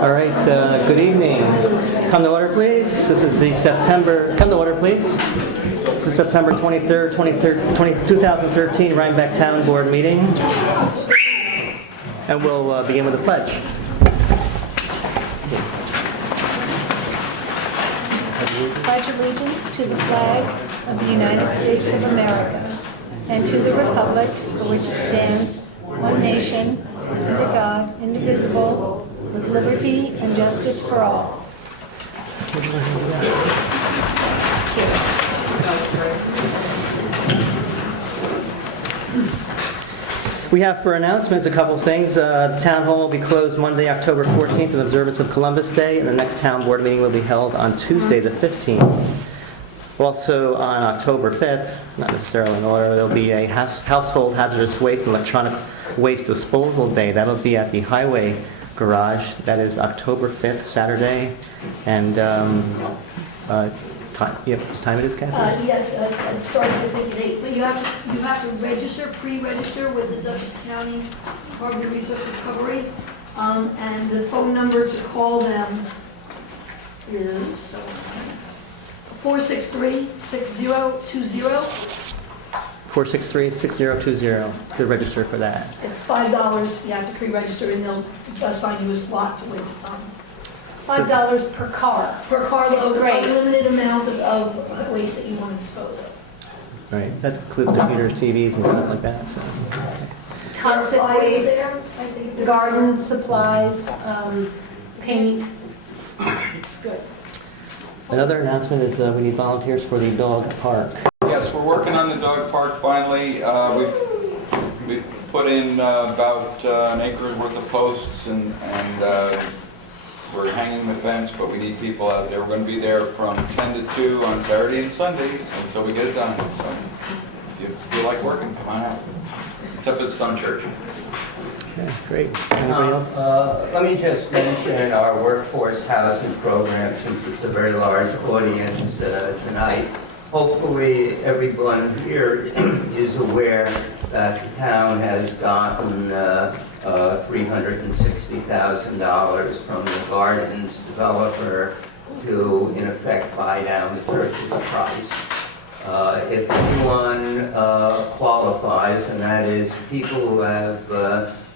All right, good evening. Come to order, please. This is the September, come to order, please. This is September 23rd, 2013 Rhinebeck Town Board meeting. And we'll begin with the pledge. Pledge allegiance to the flag of the United States of America and to the republic for which it stands, one nation, under God, indivisible, with liberty and justice for all. We have for announcements a couple of things. The town hall will be closed Monday, October 14th in observance of Columbus Day, and the next town board meeting will be held on Tuesday, the 15th. Also on October 5th, not necessarily in order, there'll be a household hazardous waste and electronic waste disposal day. That'll be at the Highway Garage. That is October 5th, Saturday. And time it is, Kathy? Yes, it starts at 8, but you have to register, pre-register with the Dutchess County Department of Resource Recovery, and the phone number to call them is 463-6020. 463-6020 to register for that. It's $5. You have to pre-register, and they'll assign you a slot to wait. $5 per car. Per carload, It's great. a limited amount of waste that you want to dispose of. Right, that includes computers, TVs, and stuff like that. So. Toxic There are flyers waste, there. I think they're- garden supplies, paint. It's good. Another announcement is we need volunteers for the dog park. Yes, we're working on the dog park finally. We put in about an acre's worth of posts and we're hanging the fence, but we need people out there. We're going to be there from 10 to 2 on Saturday and Sundays until we get it done. So if you feel like working, come on out. It's up at Stone Church. Okay, great. Anybody else? Let me just mention our workforce housing program, since it's a very large audience tonight. Hopefully everyone here is aware that the town has gotten $360,000 from the Gardens developer to, in effect, buy down the purchase price. If anyone qualifies, and that is people who have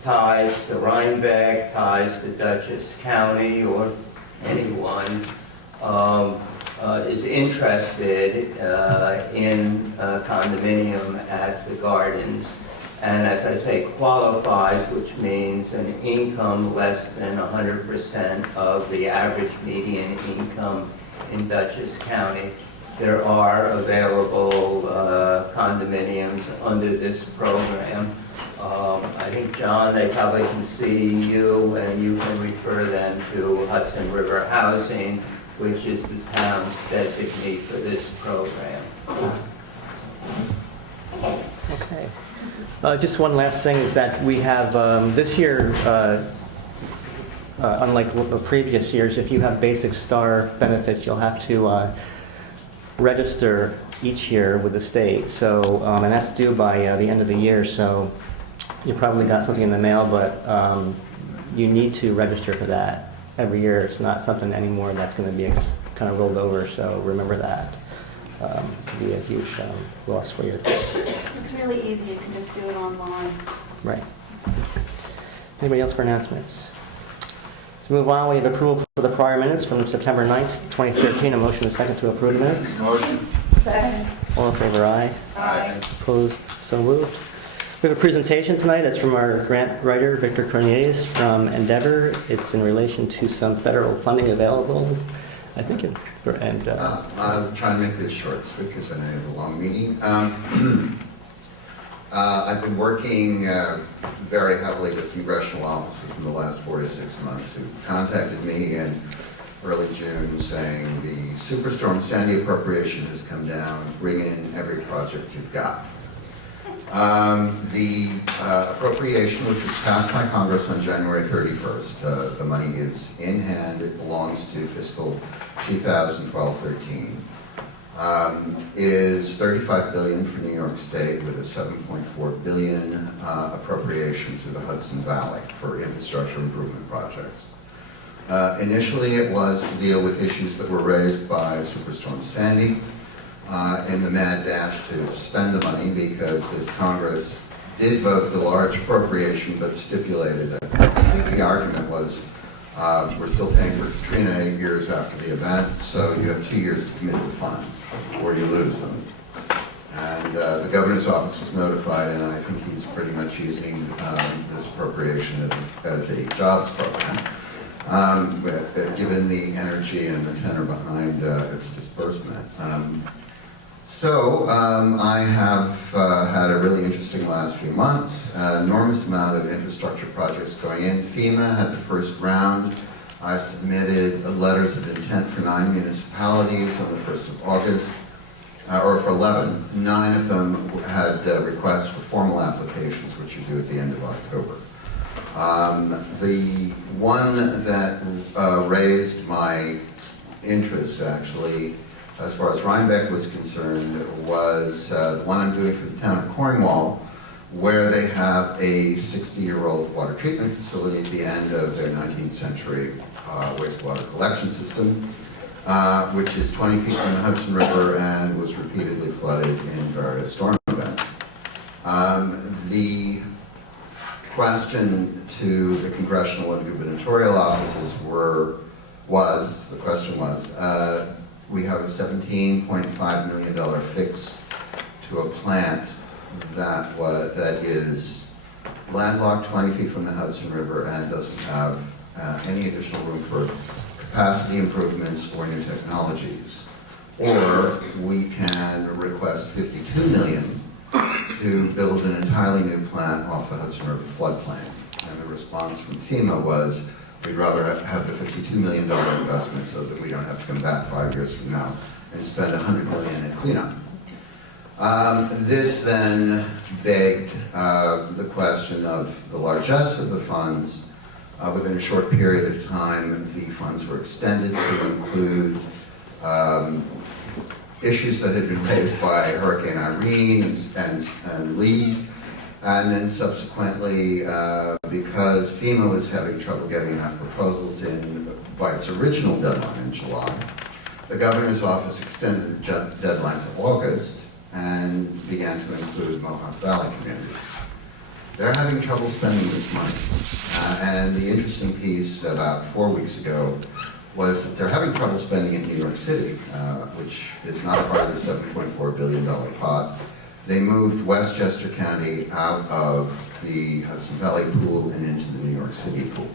ties to Rhinebeck, ties to Dutchess County, or anyone is interested in a condominium at the Gardens, and as I say, qualifies, which means an income less than 100% of the average median income in Dutchess County. There are available condominiums under this program. I think, John, they probably can see you, and you can refer them to Hudson River Housing, which is the town's designee for this program. Okay. Just one last thing is that we have this year, unlike the previous years, if you have basic star benefits, you'll have to register each year with the state. So, and that's due by the end of the year. So, you probably got something in the mail, but you need to register for that every year. It's not something anymore that's going to be kind of rolled over. So remember that. Could be a huge loss for your kids. It's really easy. You can just do it online. Right. Anybody else for announcements? Let's move on. We have approval for the prior minutes from September 9th, 2013. A motion and a second to approve the minutes. Motion. Second. All in favor, aye. Aye. Opposed? So moved. We have a presentation tonight. It's from our grant writer, Victor Cornelius from Endeavor. It's in relation to some federal funding available, I think, I'll try and make this short because I know you have a long meeting. I've been working very heavily with congressional offices in the last 4 to 6 months who contacted me in early June saying the Superstorm Sandy appropriation has come down, bring in every project you've got. The appropriation, which was passed by Congress on January 31st, the money is in hand. It belongs to fiscal 2012-13. Is $35 billion for New York State with a $7.4 billion appropriation to the Hudson Valley for infrastructure improvement projects. Initially, it was to deal with issues that were raised by Superstorm Sandy in the mad dash to spend the money, because this Congress did vote the large appropriation but stipulated that. I think the argument was we're still paying for Katrina 8 years after the event, so you have 2 years to commit the funds or you lose them. And the governor's office was notified, and I think he's pretty much using this appropriation as a jobs program, given the energy and the tenor behind its disbursement. I have had a really interesting last few months, enormous amount of infrastructure projects going in. FEMA had the first round. I submitted letters of intent for 9 municipalities on the 1st of August. Or for 11, 9 of them had requests for formal applications, which are due at the end of October. The one that raised my interest, actually, as far as Rhinebeck was concerned, was the one I'm doing for the town of Cornwall, where they have a 60-year-old water treatment facility at the end of their 19th century wastewater collection system. Which is 20 feet from the Hudson River and was repeatedly flooded in various storm events. The question to the congressional and gubernatorial offices we have a $17.5 million fix to a plant that is landlocked 20 feet from the Hudson River and doesn't have any additional room for capacity improvements or new technologies. Or we can request $52 million to build an entirely new plant off the Hudson River floodplain. And the response from FEMA was, we'd rather have the $52 million investment so that we don't have to come back 5 years from now and spend $100 million in cleanup. This then begged the question of the largesse of the funds. Within a short period of time, the funds were extended to include issues that had been raised by Hurricane Irene and Lee, and then subsequently, because FEMA was having trouble getting enough proposals in by its original deadline in July, the governor's office extended the deadline to August and began to include Mohawk Valley communities. They're having trouble spending this money. And the interesting piece about 4 weeks ago was that they're having trouble spending in New York City, which is not a part of the $7.4 billion pot. They moved Westchester County out of the Hudson Valley pool and into the New York City pool,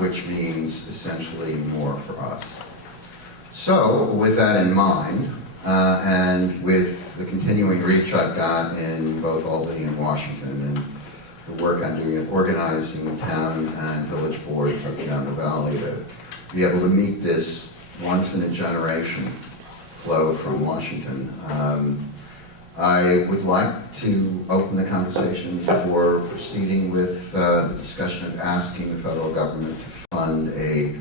which means essentially more for us. So with that in mind, and with the continuing reach I've got in both Albany and Washington, and the work I'm doing at organizing town and village boards up and down the valley to be able to meet this once-in-a-generation flow from Washington, I would like to open the conversation for proceeding with the discussion of asking the federal government to fund a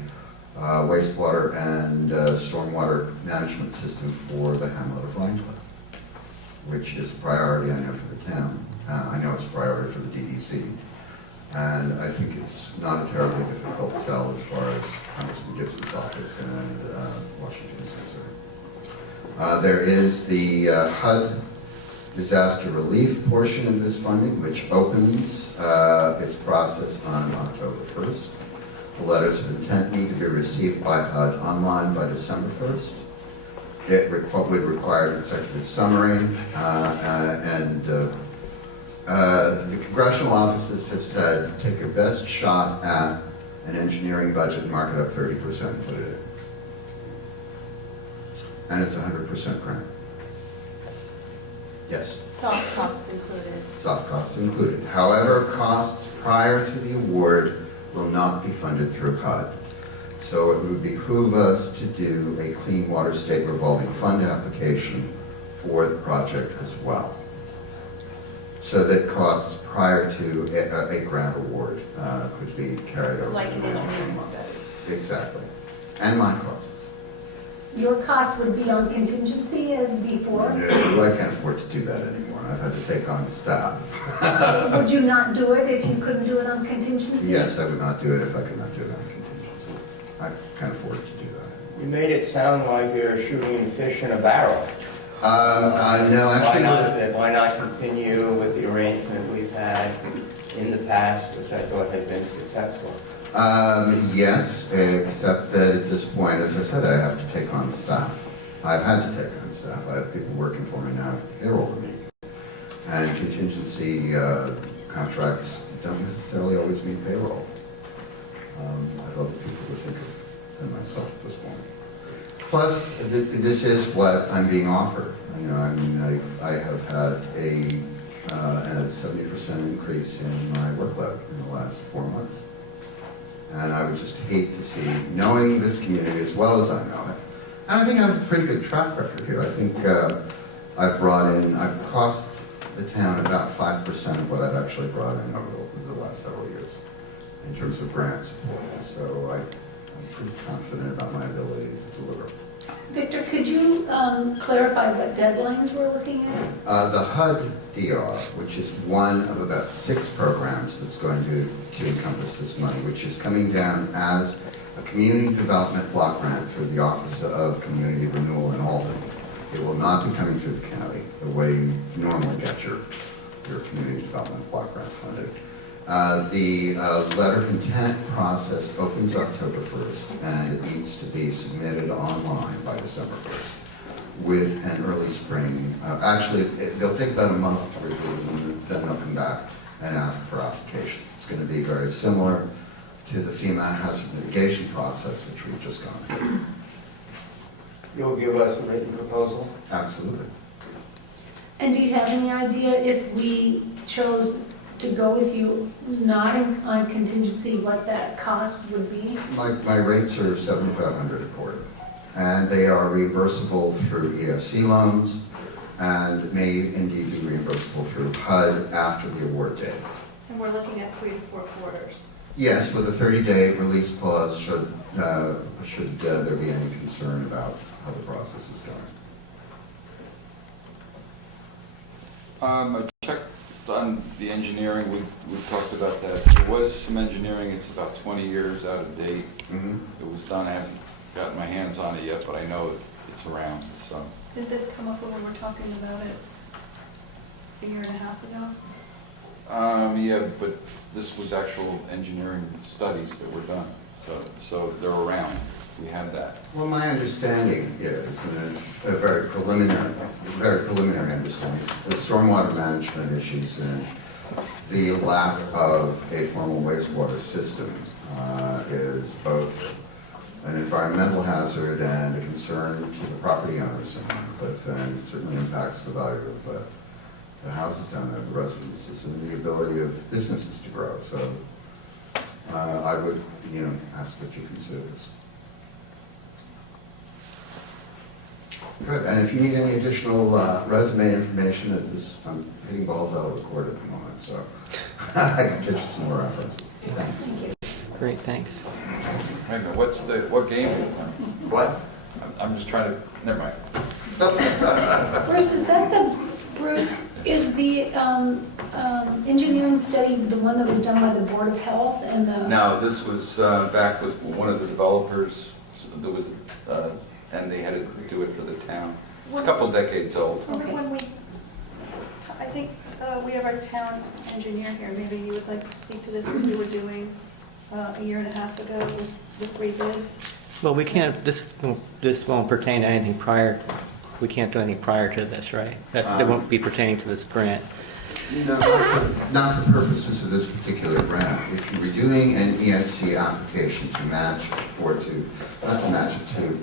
wastewater and stormwater management system for the hamlet of Rhinecliff, which is a priority, I know, for the town. I know it's a priority for the DEC. And I think it's not a terribly difficult sell as far as Congressman Gibson's office and Washington is concerned. There is the HUD disaster relief portion of this funding, which opens its process on October 1st. The letters of intent need to be received by HUD online by December 1st. It would require an executive summary, and the congressional offices have said, take your best shot at an engineering budget and mark it up 30% and put it in. And it's 100% grant. Yes? Soft costs included. Soft costs included. However, costs prior to the award will not be funded through HUD. So it would behoove us to do a Clean Water State Revolving Fund application for the project as well, so that costs prior to a grant award could be carried over. Like an engineering study. Exactly. And my costs. Your costs would be on contingency as before? No, I can't afford to do that anymore. I've had to take on staff. So would you not do it if you couldn't do it on contingency? Yes, I would not do it if I could not do it on contingency. I can't afford to do that. You made it sound like you're shooting fish in a barrel. No, actually, Why not continue with the arrangement we've had in the past, which I thought had been successful? yes, except that at this point, as I said, I have to take on staff. I've had to take on staff. I have people working for me now, payroll to me. And contingency contracts don't necessarily always mean payroll. I have other people to think of than myself at this point. Plus, this is what I'm being offered. You know, I mean, I have had a 70% increase in my workload in the last 4 months. And I would just hate to see, knowing this community as well as I know it, and I think I have a pretty good track record here. I think I've cost the town about 5% of what I've actually brought in over the last several years in terms of grant support. So I'm pretty confident about my ability to deliver. Victor, could you clarify what deadlines we're looking at? The HUD DR, which is one of about 6 programs that's going to encompass this money, which is coming down as a community development block grant through the Office of Community Renewal in Albany. It will not be coming through the county the way you normally get your community development block grant funded. The letter of intent process opens October 1st, and it needs to be submitted online by December 1st with an early spring. Actually, they'll take about a month to review, and then they'll come back and ask for applications. It's going to be very similar to the FEMA hazard mitigation process, which we've just gone through. You'll give us a written proposal? Absolutely. And do you have any idea if we chose to go with you, not on contingency, what that cost would be? My rates are $7,500 a quarter, and they are reimbursable through EFC loans and may indeed be reimbursable through HUD after the award date. And we're looking at 3 to 4 quarters. Yes, with a 30-day release clause should there be any concern about how the process is going. I checked on the engineering, we talked about that. There was some engineering, it's about 20 years out of date. Mm-hmm. It was done, I haven't gotten my hands on it yet, but I know it's around, so. Did this come up when we were talking about it a year and a half ago? Yeah, but this was actual engineering studies that were done, so they're around. We had that. Well, my understanding is, and it's a very preliminary understanding, the stormwater management issues and the lack of a formal wastewater system is both an environmental hazard and a concern to the property owners in Cliff, and it certainly impacts the value of the houses down there, the residences, and the ability of businesses to grow. So I would, ask that you consider this. Good, and if you need any additional resume information, I'm hitting balls out of the court at the moment, so I can get you some more references. Thanks. Thank you. Great, thanks. Wait a minute, what game are you playing? What? I'm just trying to, never mind. Bruce, is the engineering study the one that was done by the Board of Health and the? No, this was back with one of the developers, there was, and they had to do it for the town. It's a couple decades old. Okay. When I think we have our town engineer here, maybe you would like to speak to this, what you were doing a year and a half ago with 3 bids? Well, we can't, this won't pertain to anything prior, we can't do anything prior to this, right? That won't be pertaining to this grant. Not for purposes of this particular grant. If you were doing an EFC application to match or not to match it, to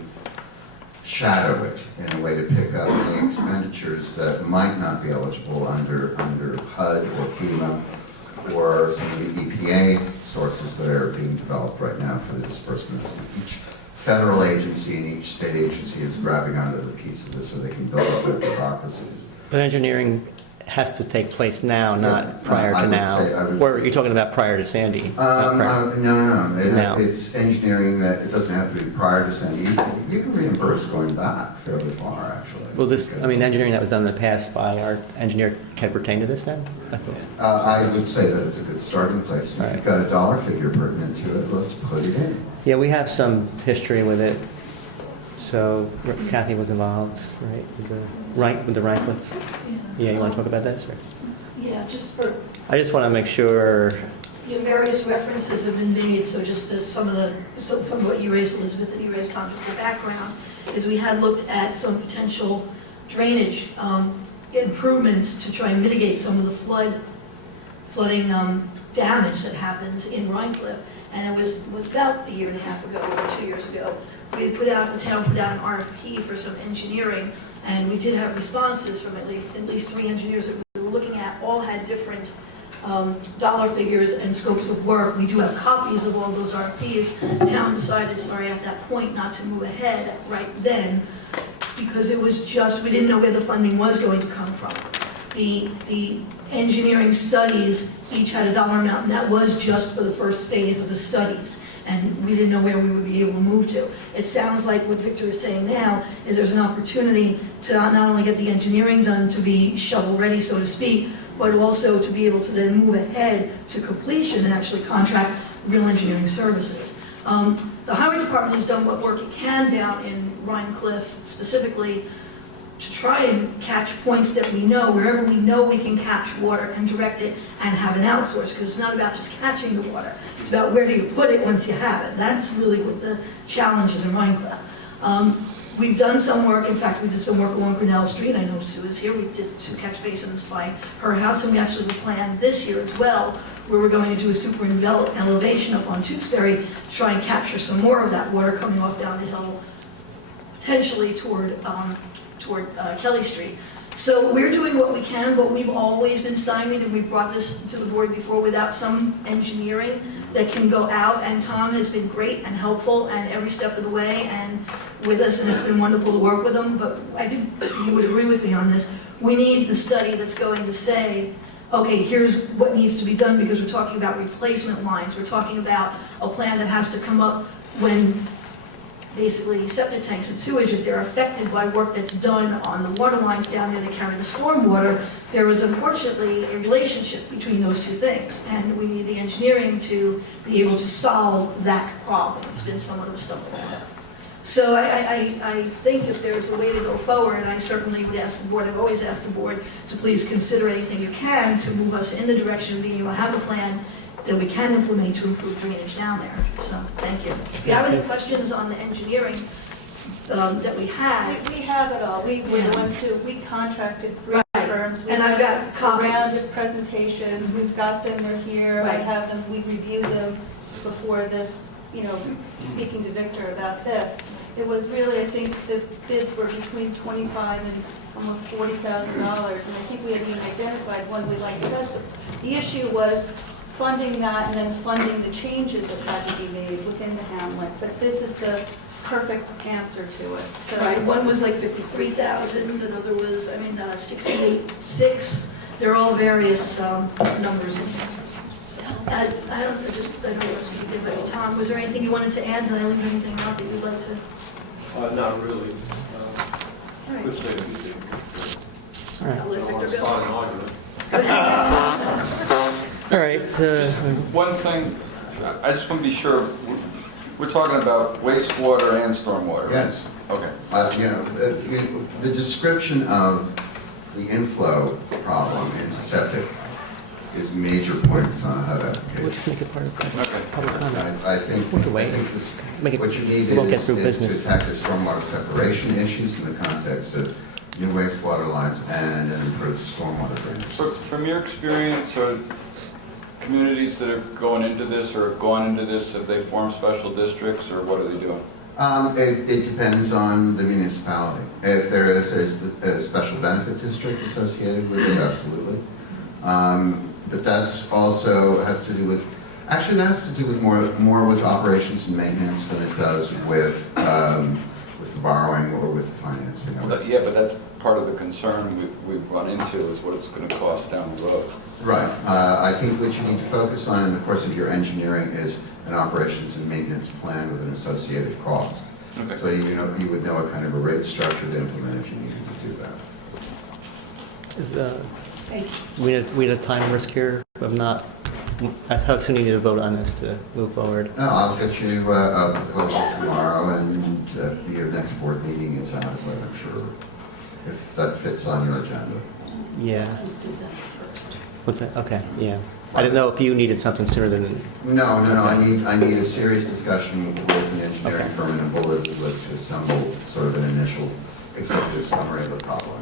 shadow it in a way to pick up any expenditures that might not be eligible under HUD or FEMA or some of the EPA sources that are being developed right now for the disbursement. Each federal agency and each state agency is grabbing onto the piece of this so they can build up their bureaucracies. But engineering has to take place now, Yeah, not prior I to would now. say- I would Or say- you're talking about prior to Sandy? not prior. No. No. It's engineering that, it doesn't have to be prior to Sandy. You can reimburse going back fairly far, actually. Well, this, I mean, engineering that was done in the past by our engineer can pertain to this then? I thought. I would say that it's a good starting place. If Right. you've got a dollar figure pertinent to it, let's put it in. Yeah, we have some history with it. So Kathy was involved, right, with the Rhinecliff? Yeah, you want to talk about this? Or? Yeah, just for, I just want to make sure, various references have been made, so just as some of what you raised, Elizabeth, and you raised, Tom, just the background, is we had looked at some potential drainage improvements to try and mitigate some of the flooding damage that happens in Rhinecliff. And it was about a year and a half ago, or 2 years ago, the town put out an RFP for some engineering, and we did have responses from at least 3 engineers that we were looking at, all had different dollar figures and scopes of work. We do have copies of all those RFPs. Town decided, at that point, not to move ahead right then, because it was just, we didn't know where the funding was going to come from. The engineering studies each had a dollar amount, and that was just for the first phase of the studies. And we didn't know where we would be able to move to. It sounds like what Victor is saying now is there's an opportunity to not only get the engineering done to be shovel-ready, so to speak, but also to be able to then move ahead to completion and actually contract real engineering services. The highway department has done what work it can down in Rhinecliff specifically to try and catch points that we know, wherever we know we can catch water and direct it and have an outsource, because it's not about just catching the water. It's about where do you put it once you have it. That's really what the challenge is in Rhinecliff. We've done some work, in fact, we did some work along Grinnell Street. I know Sue is here. We did 2 catch basins by her house, and we actually have planned this year as well, where we're going to do a super elevation up on Tewksbury to try and capture some more of that water coming off down the hill, potentially toward Kelly Street. So we're doing what we can, but we've always been stymied, and we've brought this to the board before without some engineering that can go out, and Tom has been great and helpful and every step of the way and with us, and it's been wonderful to work with him, but I think you would agree with me on this. We need the study that's going to say, okay, here's what needs to be done, because we're talking about replacement lines. We're talking about a plan that has to come up when basically septic tanks and sewage, if they're affected by work that's done on the water lines down there that carry the storm water, there is unfortunately a relationship between those 2 things, and we need the engineering to be able to solve that problem. It's been somewhat of a stumble block. So I think that there's a way to go forward, and I certainly would ask the board, I've always asked the board to please consider anything you can to move us in the direction of being able to have a plan that we can implement to improve drainage down there. So, thank you. If you have any questions on the engineering that we had. We have it all. We were the ones who, we contracted 3 firms. And I've got copies. Rounded presentations. We've got them, they're here. I Right. have them, we've reviewed them before this, speaking to Victor about this. It was really, I think the bids were between $25,000 and almost $40,000, and I think we had even identified one we liked the best. The issue was funding that and then funding the changes that had to be made within the hamlet, but this is the perfect answer to it. So Right, one was like 53,000, another was, 68,600. They're all various numbers. I don't know what else you did, but Tom, was there anything you wanted to add? Did I leave anything out that you'd like to? Not really. All right. Good statement. all right. I'll let Victor It's go. fine argument. All right, One thing, I just want to be sure, we're talking about wastewater and stormwater. Yes. Okay. The description of the inflow problem into septic is major points on a HUD we'll application. just make it part of Okay. public comment. I think We can wait. this, Make it- what you need we won't get is through to business. attack the stormwater separation issues in the context of new wastewater lines and an improved stormwater drainage system. From your experience, are communities that are going into this or have gone into this, have they formed special districts, or what are they doing? It depends on the municipality. If there is a special benefit district associated with it, absolutely. But that's also has to do with, actually that has to do with more with operations and maintenance than it does with the borrowing or with the financing of it. Yeah, but that's part of the concern we've run into is what it's going to cost down the road. Right. I think what you need to focus on in the course of your engineering is an operations and maintenance plan with an associated cost. Okay. So you would know what kind of a rate structure to implement if you needed to do that. We had a time risk here of not, how soon do you need to vote on this to move forward? No, I'll get you a proposal tomorrow, and your next board meeting is adequate, I'm sure, if that fits on your agenda. Yeah. It's December 1st. What's that? Okay, yeah. I didn't know if you needed something sooner than, No, I need a serious discussion with an engineering firm and a bullet list to assemble sort of an initial executive summary of the problem.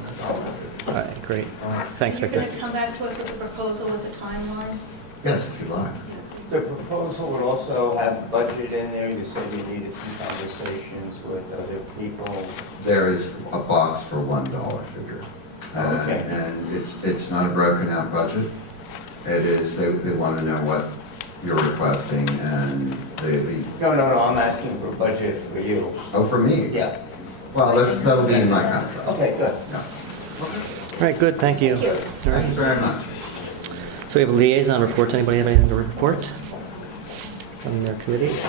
all right, great. Thanks, You're Victor. going to come back to us with a proposal with a timeline? Yes, if you like. The proposal would also have budget in there. You said you needed some conversations with other people. There is a box for $1 figure. Okay. And it's not a broken out budget. It is, they want to know what you're requesting, and No, I'm asking for budget for you. oh, for me? Yeah. Well, that'll be in my contract. Okay, good. Yeah. All right, good, thank you. Thank you. All right. Thanks very much. So we have liaison reports. Anybody have anything to report from their committees,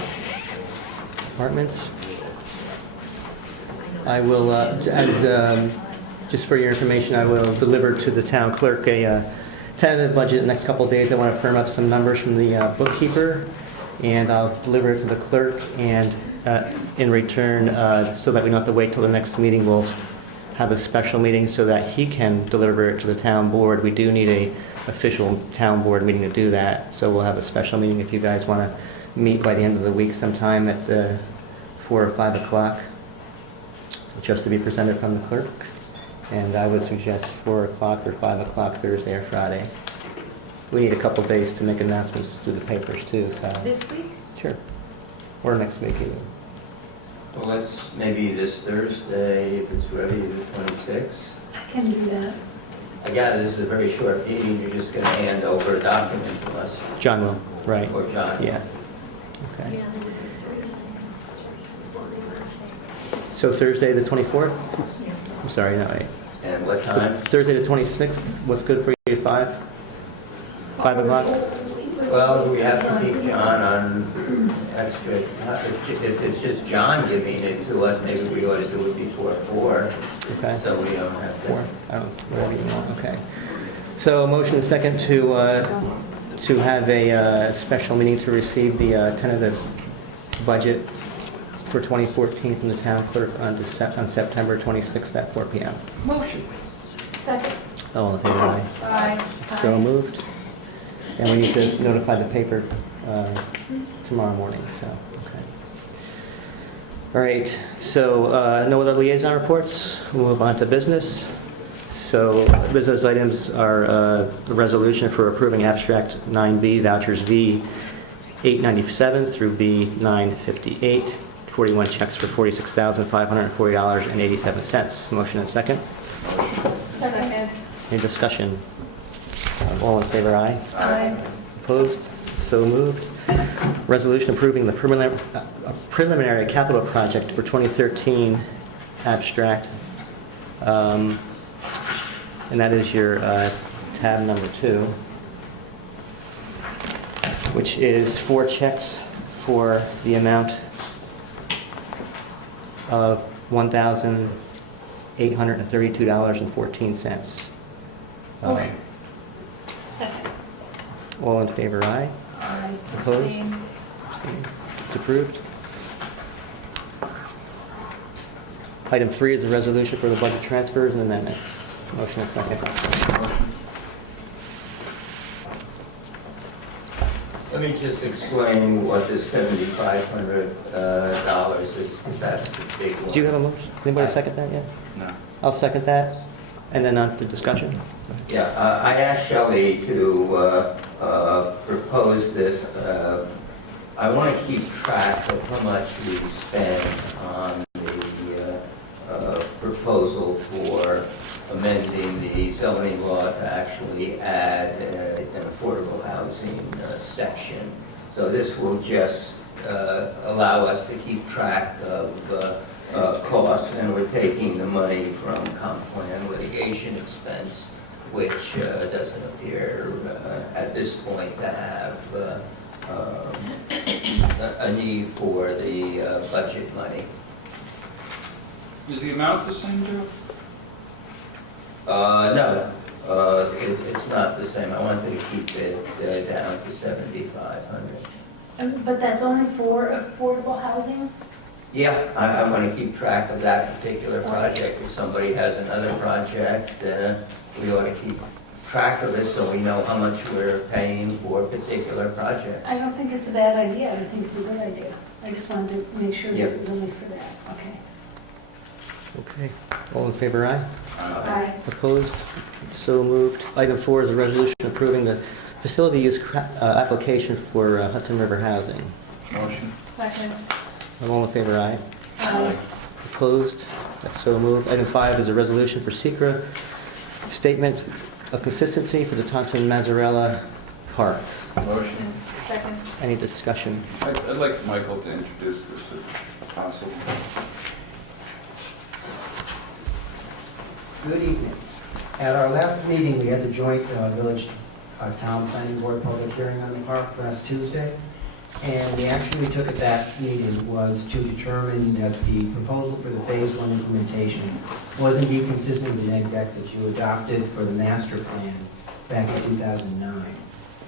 departments? I will, just for your information, I will deliver to the town clerk a tentative budget in the next couple of days. I want to firm up some numbers from the bookkeeper, and I'll deliver it to the clerk, and in return, so that we don't have to wait till the next meeting, we'll have a special meeting so that he can deliver it to the town board. We do need a official town board meeting to do that, so we'll have a special meeting if you guys want to meet by the end of the week sometime at 4 or 5 o'clock, just to be presented from the clerk. And I would suggest 4 o'clock or 5 o'clock Thursday or Friday. We need a couple days to make announcements through the papers too, so. This week? Sure. Or next week even. Well, let's maybe this Thursday, if it's ready, the 26th. I can do that. I gather this is a very short meeting. You're just going to hand over a document to us, John will, right. or John. Yeah. Okay. So Thursday the 24th? I'm sorry, no, wait. And what time? Thursday the 26th, what's good for you, 5? 5 o'clock? Well, do we have to keep John on extra? If it's just John giving it to us, maybe we ought to do it before 4, Okay. so we don't have 4? to. I don't, whatever you want, okay. So a motion and second to have a special meeting to receive the tentative budget for 2014 from the town clerk on September 26th at 4 p.m. Motion. Second. All in favor, aye. Aye. So moved. And we need to notify the paper tomorrow morning, so, okay. All right, so no other liaison reports. We'll move on to business. So business items are the resolution for approving abstract 9B vouchers V 897 through V 958, 41 checks for $46,540.87. Motion and second. Second. Any discussion? All in favor, aye. Aye. Opposed? So moved. Resolution approving the preliminary capital project for 2013 abstract. And that is your tab number 2, which is 4 checks for the amount of $1,832.14. Second. All in favor, aye. Aye. Opposed? Abstain. It's approved. Item 3 is a resolution for the budget transfers and amendments. Motion and second. Let me just explain what this $7,500 is, because that's the big one. Do you have a motion? Anybody second that yet? No. I'll second that. And then on to discussion. Yeah, I asked Shelley to propose this. I want to keep track of how much we spend on the proposal for amending the zoning law to actually add an affordable housing section. So this will just allow us to keep track of costs, and we're taking the money from comp plan litigation expense, which doesn't appear at this point to have a need for the budget money. Is the amount the same, Joe? No, it's not the same. I wanted to keep it down to 7,500. But that's only for affordable housing? Yeah, I want to keep track of that particular project. If somebody has another project, we ought to keep track of it so we know how much we're paying for particular projects. I don't think it's a bad idea. I think it's a good idea. I just wanted to make sure that Yep. it was only for that. Okay. Okay. All in favor, aye? Aye. Opposed? So moved. Item 4 is a resolution approving the facility use application for Hudson River Housing. Motion. Second. All in favor, aye? Aye. Opposed? That's so moved. Item 5 is a resolution for SECRA statement of consistency for the Thompson Mazzarella Park. Motion. Second. Any discussion? I'd like Michael to introduce this if possible. Good evening. At our last meeting, we had the joint village town planning board public hearing on the park last Tuesday. And the action we took at that meeting was to determine that the proposal for the phase 1 implementation was indeed consistent with the neg deck that you adopted for the master plan back in 2009.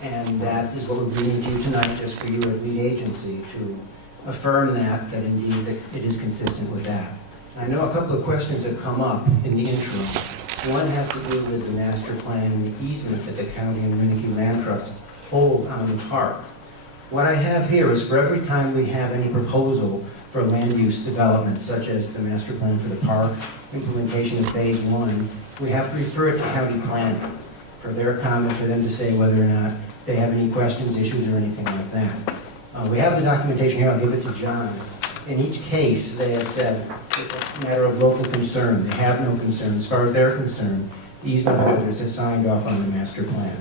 And that is what we're bringing to you tonight, just for you as lead agency, to affirm that indeed that it is consistent with that. I know a couple of questions have come up in the interim. One has to do with the master plan and the easement that the county and Rhinebeck Land Trust hold on the park. What I have here is for every time we have any proposal for land use development, such as the master plan for the park, implementation of phase 1, we have to refer it to county planning for their comment, for them to say whether or not they have any questions, issues, or anything like that. We have the documentation here. I'll give it to John. In each case, they have said it's a matter of local concern. They have no concern. As far as they're concerned, the easement holders have signed off on the master plan.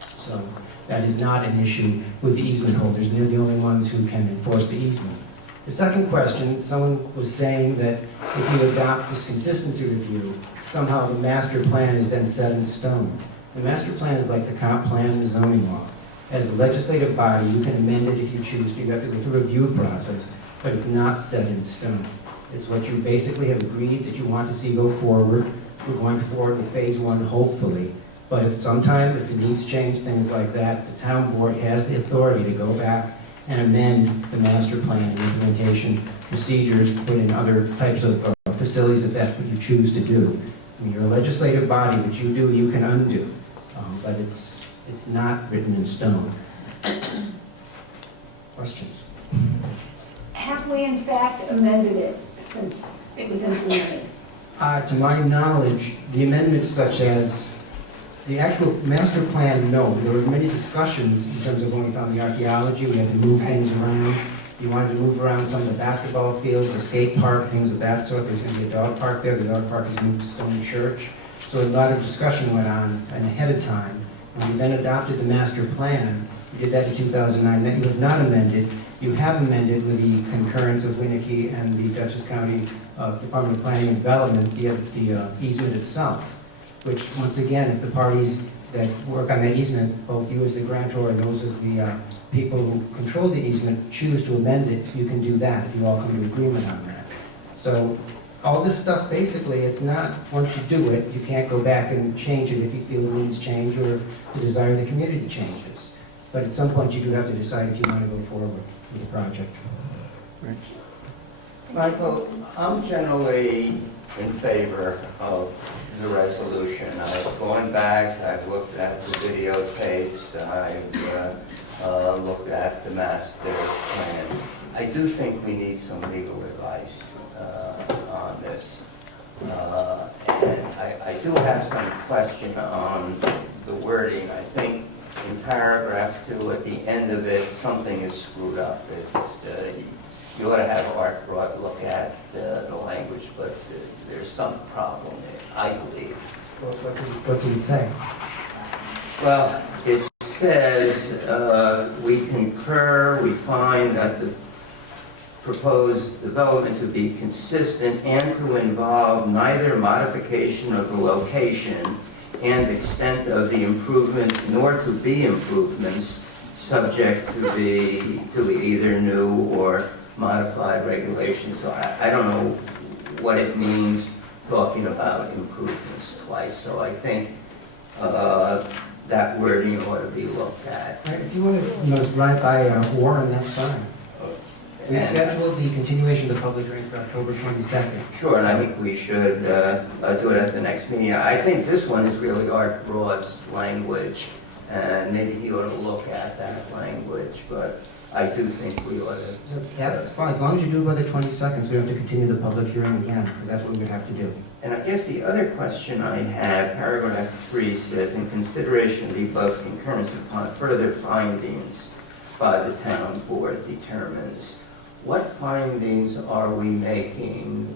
So that is not an issue with the easement holders. They're the only ones who can enforce the easement. The second question, someone was saying that if you adopt this consistency review, somehow the master plan is then set in stone. The master plan is like the comp plan and the zoning law. As the legislative body, you can amend it if you choose to. You have to go through a review process, but it's not set in stone. It's what you basically have agreed that you want to see go forward. We're going forward with phase 1, hopefully. But if the needs change, things like that, the town board has the authority to go back and amend the master plan and implementation procedures, put in other types of facilities if that's what you choose to do. I mean, you're a legislative body, what you do, you can undo. But it's not written in stone. Questions? Have we in fact amended it since it was implemented? To my knowledge, the amendments such as the actual master plan, no. There were many discussions in terms of when we found the archaeology, we had to move things around. You wanted to move around some of the basketball fields, the skate park, things of that sort. There's going to be a dog park there. The dog park is moved to Stone Church. So a lot of discussion went on ahead of time. When we then adopted the master plan, we did that in 2009. That you have not amended. You have amended with the concurrence of Winnicke and the Dutchess County Department of Planning and Development, the easement itself, which, once again, if the parties that work on that easement, both you as the grantor and those as the people who control the easement, choose to amend it, you can do that if you all come to agreement on that. So all this stuff, basically, it's not, once you do it, you can't go back and change it if you feel the needs change or the desire of the community changes. But at some point, you do have to decide if you want to go forward with the project. Michael, I'm generally in favor of the resolution. I've gone back, I've looked at the videotapes, I've looked at the master plan. I do think we need some legal advice on this. And I do have some question on the wording. I think in paragraph 2, at the end of it, something is screwed up. It's, you ought to have Art Broad look at the language, but there's some problem there, I believe. What did it say? Well, it says, we concur, we find that the proposed development to be consistent and to involve neither modification of the location and extent of the improvements nor to be improvements subject to either new or modified regulations. So I don't know what it means talking about improvements twice. So I think that wording ought to be looked at. All right, if you want to, run it by Warren, that's fine. We And- scheduled the continuation of the public hearing for October 22nd. Sure, and I think we should do it at the next meeting. I think this one is really Art Broad's language, and maybe he ought to look at that language, but I do think we ought to. That's fine, as long as you do it by the 22nd, so we don't have to continue the public hearing again, because that's what we would have to do. And I guess the other question I have, paragraph 3 says, in consideration of the above concurrence upon further findings by the town board determines. What findings are we making?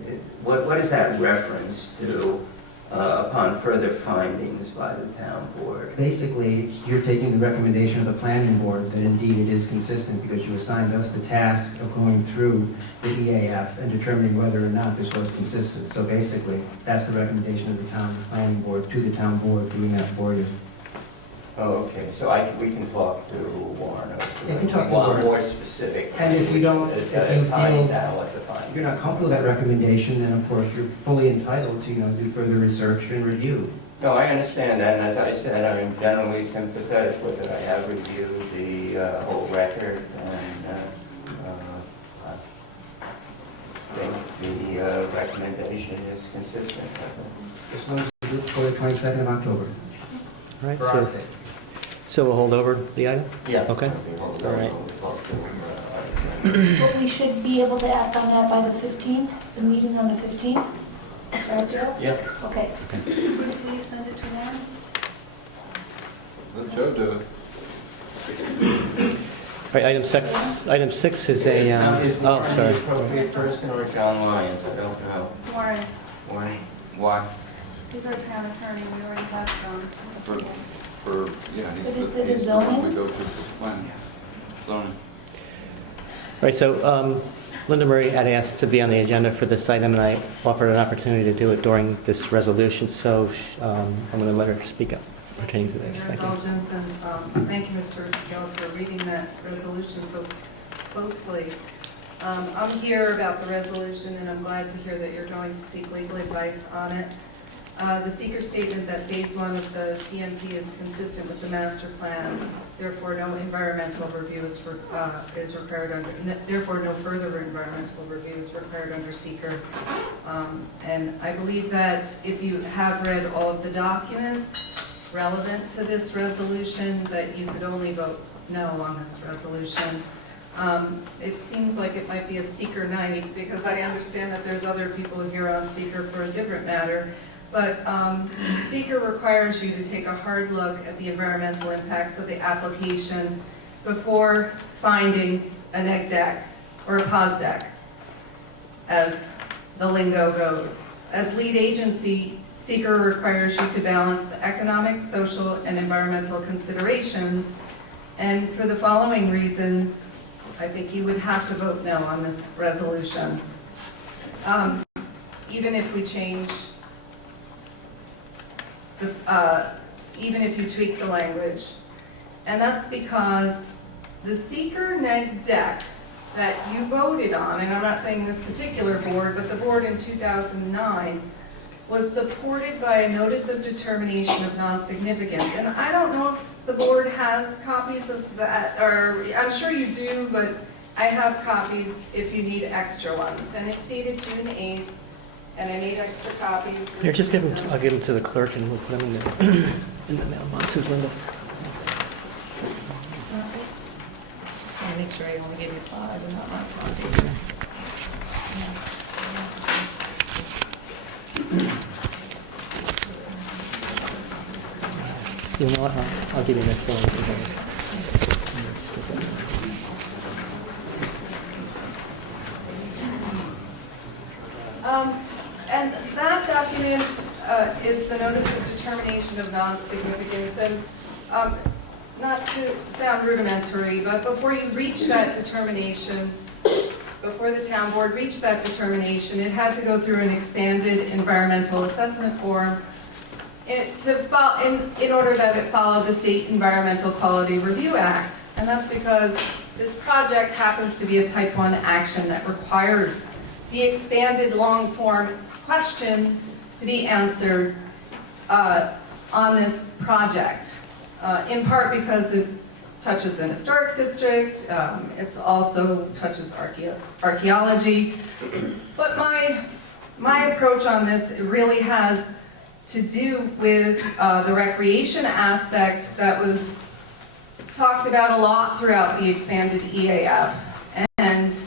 What is that reference to upon further findings by the town board? Basically, you're taking the recommendation of the planning board that indeed it is consistent because you assigned us the task of going through the EAF and determining whether or not this was consistent. So basically, that's the recommendation of the town planning board to the town board doing that for you. Oh, okay, so we can talk to Warren. Yeah, you can talk to We want Warren. more specific. And if you don't, if you find feel out what the if findings. you're not comfortable with that recommendation, then of course you're fully entitled to, do further research and review. No, I understand that, and as I said, I'm generally sympathetic with it. I have reviewed the whole record, and I think the recommendation is consistent with As long as you do it for the 22nd of October. All right, For our so, sake. so we'll hold over the item? it. Yeah. Okay. All right. But we should be able to act on that by the 15th, the meeting on the 15th? Right, Joe? Yeah. Okay. Bruce, will you send it to Warren? Let Joe do it. All right, item six is a, Now, is oh, Warren the sorry. appropriate person or John Lyons? I don't know. Warren, Warren? Why? he's our town attorney, we already have John's. Yeah, But he's is it a he's the one zoning? we go to for planning. Zoning. All right, so Linda Murray had asked to be on the agenda for this item, and I offered an opportunity to do it during this resolution, so I'm going to let her speak up pertaining to this. Your Thank you. indulgence, and thank you, Mr. Gill, for reading that resolution so closely. I'm here about the resolution, and I'm glad to hear that you're going to seek legal advice on it. The seeker statement that phase 1 of the TMP is consistent with the master plan, therefore no environmental review is required under, therefore no further environmental review is required under seeker. And I believe that if you have read all of the documents relevant to this resolution, that you could only vote no on this resolution. It seems like it might be a seeker night, because I understand that there's other people here on seeker for a different matter. But seeker requires you to take a hard look at the environmental impacts of the application before finding a neg deck or a pos deck, as the lingo goes. As lead agency, seeker requires you to balance the economic, social, and environmental considerations. And for the following reasons, I think you would have to vote no on this resolution. Even if we change even if you tweak the language. And that's because the seeker neg deck that you voted on, and I'm not saying this particular board, but the board in 2009, was supported by a notice of determination of non-significance. And I don't know if the board has copies of that, or I'm sure you do, but I have copies if you need extra ones. And it's dated June 8th. And I need extra copies. Here, just give them, I'll give them to the clerk and we'll put them in the mailboxes, Linda. Just want to make sure I only give you 5 and not my 5. You know what, I'll give you this one. And that document is the notice of determination of non-significance. And not to sound rudimentary, but before you reach that determination, before the town board reached that determination, it had to go through an expanded environmental assessment form in order that it follow the State Environmental Quality Review Act. And that's because this project happens to be a type 1 action that requires the expanded long-form questions to be answered on this project, in part because it touches an historic district, it also touches archaeology. But my approach on this really has to do with the recreation aspect that was talked about a lot throughout the expanded EAF. And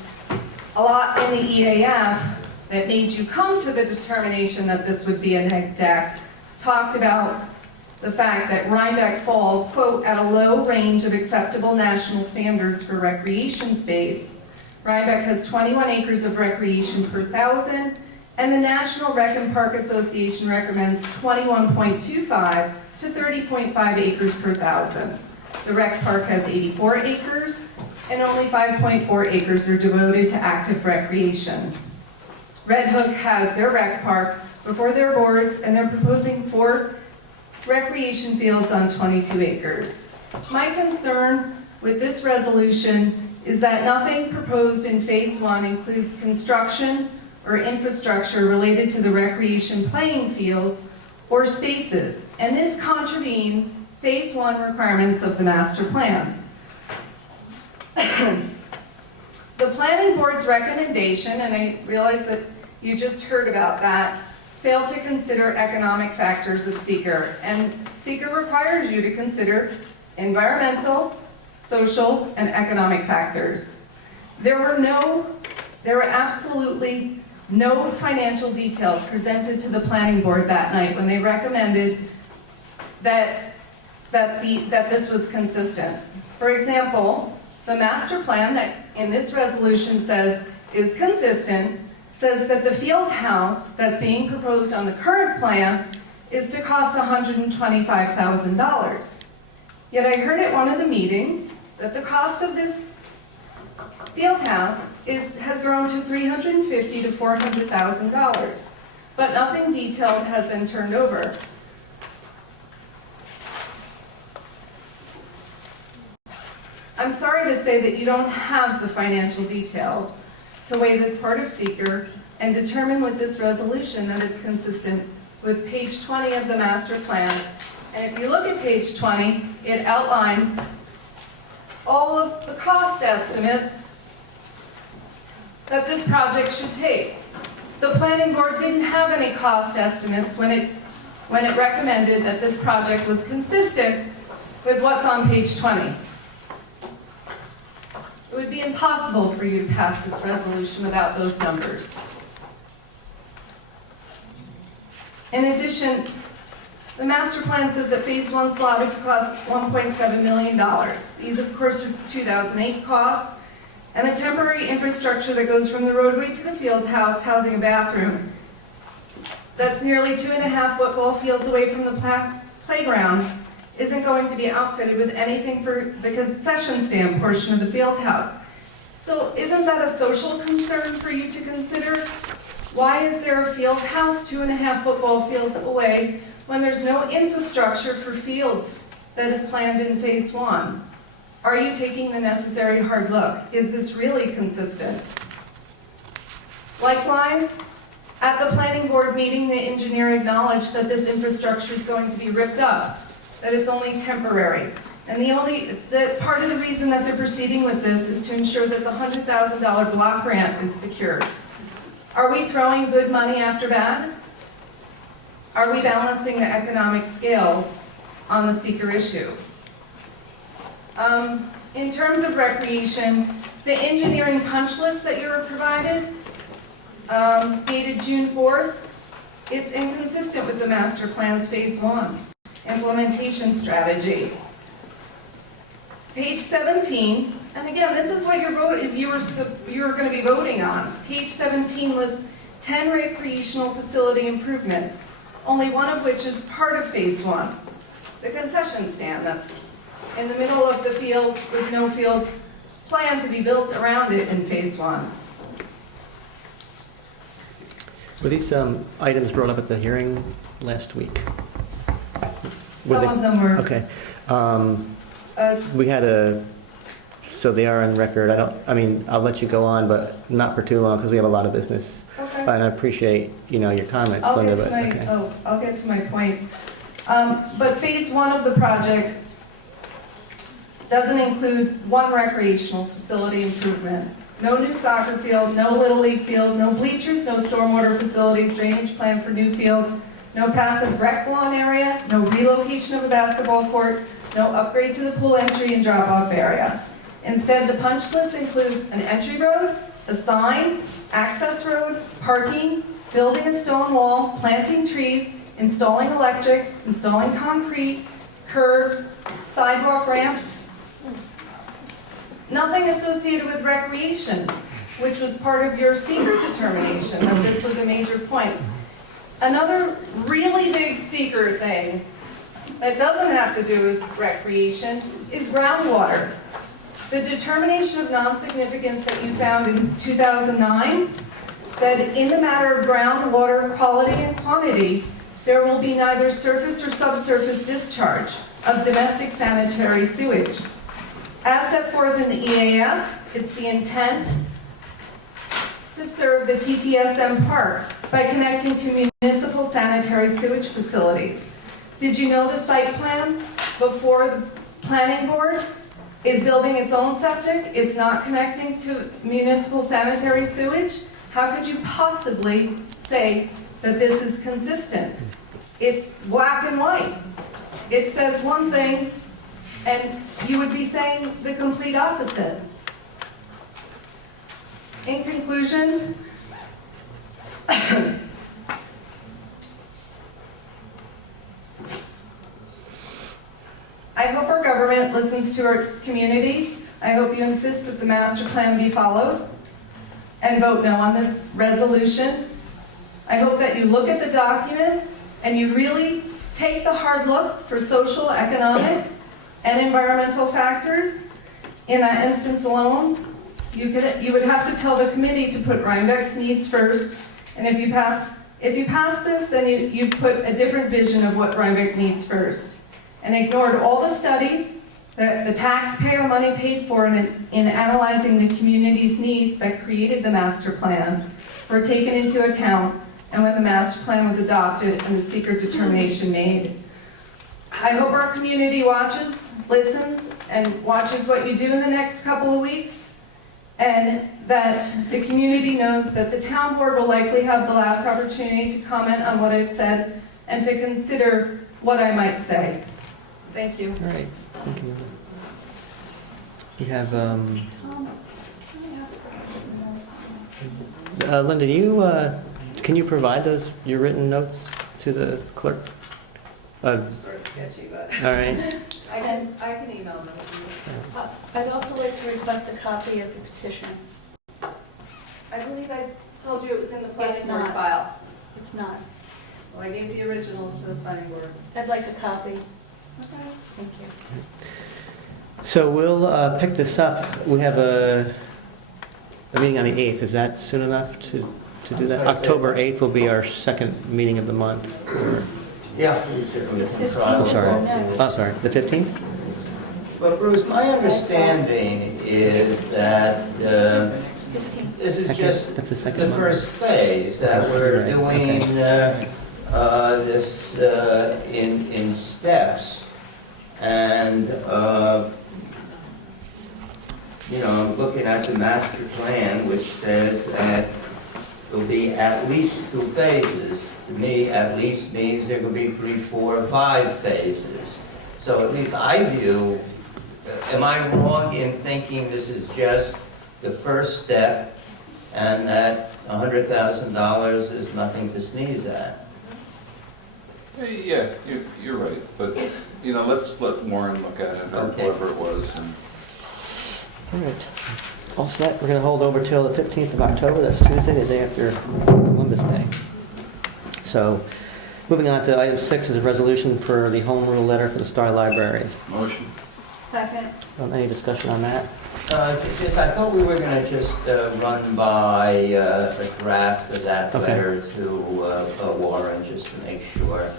a lot in the EAF that made you come to the determination that this would be a neg deck talked about the fact that Rhinebeck falls, quote, at a low range of acceptable national standards for recreation space. Rhinebeck has 21 acres of recreation per thousand, and the National Rec and Park Association recommends 21.25 to 30.5 acres per thousand. The rec park has 84 acres, and only 5.4 acres are devoted to active recreation. Red Hook has their rec park before their boards, and they're proposing 4 recreation fields on 22 acres. My concern with this resolution is that nothing proposed in Phase 1 includes construction or infrastructure related to the recreation playing fields or spaces, and this contravenes Phase 1 requirements of the master plan. The planning board's recommendation, and I realize that you just heard about that, failed to consider economic factors of seeker, and seeker requires you to consider environmental, social, and economic factors. There were absolutely no financial details presented to the planning board that night when they recommended that this was consistent. For example, the master plan that in this resolution says is consistent says that the field house that's being proposed on the current plan is to cost $125,000. Yet I heard at one of the meetings that the cost of this field house has grown to $350,000 to $400,000, but nothing detailed has been turned over. I'm sorry to say that you don't have the financial details to weigh this part of seeker and determine with this resolution that it's consistent with page 20 of the master plan. And if you look at page 20, it outlines all of the cost estimates that this project should take. The planning board didn't have any cost estimates when it recommended that this project was consistent with what's on page 20. It would be impossible for you to pass this resolution without those numbers. In addition, the master plan says that Phase 1 slotted to cost $1.7 million. These, of course, are 2008 costs, and the temporary infrastructure that goes from the roadway to the field house, housing a bathroom, that's nearly 2.5 football fields away from the playground, isn't going to be outfitted with anything for the concession stand portion of the field house. So isn't that a social concern for you to consider? Why is there a field house 2.5 football fields away when there's no infrastructure for fields that is planned in Phase 1? Are you taking the necessary hard look? Is this really consistent? Likewise, at the planning board meeting, the engineer acknowledged that this infrastructure is going to be ripped up, that it's only temporary. And part of the reason that they're proceeding with this is to ensure that the $100,000 block grant is secured. Are we throwing good money after bad? Are we balancing the economic scales on the seeker issue? In terms of recreation, the engineering punch list that you were provided, dated June 4th, it's inconsistent with the master plan's Phase 1 implementation strategy. Page 17, and again, this is what you're going to be voting on. Page 17 lists 10 recreational facility improvements, only one of which is part of Phase 1. The concession stand that's in the middle of the field with no fields planned to be built around it in Phase 1. Were these items brought up at the hearing last week? Were Some they- of them were, Okay. uh, We had so they are on record. I'll let you go on, but not for too long because we have a lot of business. okay. And I appreciate, your comments, I'll Linda, get to but, my, okay. I'll get to my point. But phase one of the project doesn't include one recreational facility improvement. No new soccer field, no Little League field, no bleachers, no stormwater facilities, drainage plan for new fields, no passive rec lawn area, no relocation of a basketball court, no upgrade to the pool entry and drop-off area. Instead, the punch list includes an entry road, a sign, access road, parking, building a stone wall, planting trees, installing electric, installing concrete, curbs, sidewalk ramps. Nothing associated with recreation, which was part of your secret determination, that this was a major point. Another really big secret thing that doesn't have to do with recreation is groundwater. The determination of non-significance that you found in 2009 said, in the matter of groundwater quality and quantity, there will be neither surface or subsurface discharge of domestic sanitary sewage. As set forth in the EAF, it's the intent to serve the TTSM park by connecting to municipal sanitary sewage facilities. Did you know the site plan before the planning board is building its own septic? It's not connecting to municipal sanitary sewage? How could you possibly say that this is consistent? It's black and white. It says one thing, and you would be saying the complete opposite. In conclusion, I hope our government listens to its community. I hope you insist that the master plan be followed and vote no on this resolution. I hope that you look at the documents and you really take the hard look for social, economic, and environmental factors. In that instance alone, you would have to tell the committee to put Rhinebeck's needs first, and if you pass this, then you put a different vision of what Rhinebeck needs first, and ignored all the studies that the taxpayer money paid for in analyzing the community's needs that created the master plan were taken into account, and when the master plan was adopted and the secret determination made. I hope our community watches, listens, and watches what you do in the next couple of weeks, and that the community knows that the town board will likely have the last opportunity to comment on what I've said and to consider what I might say. Thank you. All right, thank you. You have, Tom, can I ask for written notes? Linda, can you provide your written notes to the clerk? Sort of sketchy, but All right. I can email them. I'd also like to request a copy of the petition. I believe I told you it was in the It's planning board not. file. It's not. Well, I gave the originals to the planning board. I'd like a copy. Okay. Thank you. So we'll pick this up. We have a meeting on the 8th. Is that soon enough to do that? October 8th will be our second meeting of the month. Yeah, we certainly can try. I'm It's sorry. next. Oh, sorry. The 15th? But Bruce, my understanding is that this is just That's the the second one. first phase, that we're Right, doing okay. this in steps. And, I'm looking at the master plan, which says that there'll be at least 2 phases. To me, at least means there could be 3, 4, or 5 phases. So at least I view, am I wrong in thinking this is just the first step and that $100,000 is nothing to sneeze at? Yeah, you're right, but, let's let Warren look at it, or Okay. whoever it was, and All right. All set. We're going to hold over till the 15th of October. That's Tuesday, the day after Columbus Day. So, moving on to item 6 is a resolution for the home rule letter for the Star Library. motion. Second. Any discussion on that? Just, I thought we were gonna just run by a draft of that Okay. letter to Warren, just to make sure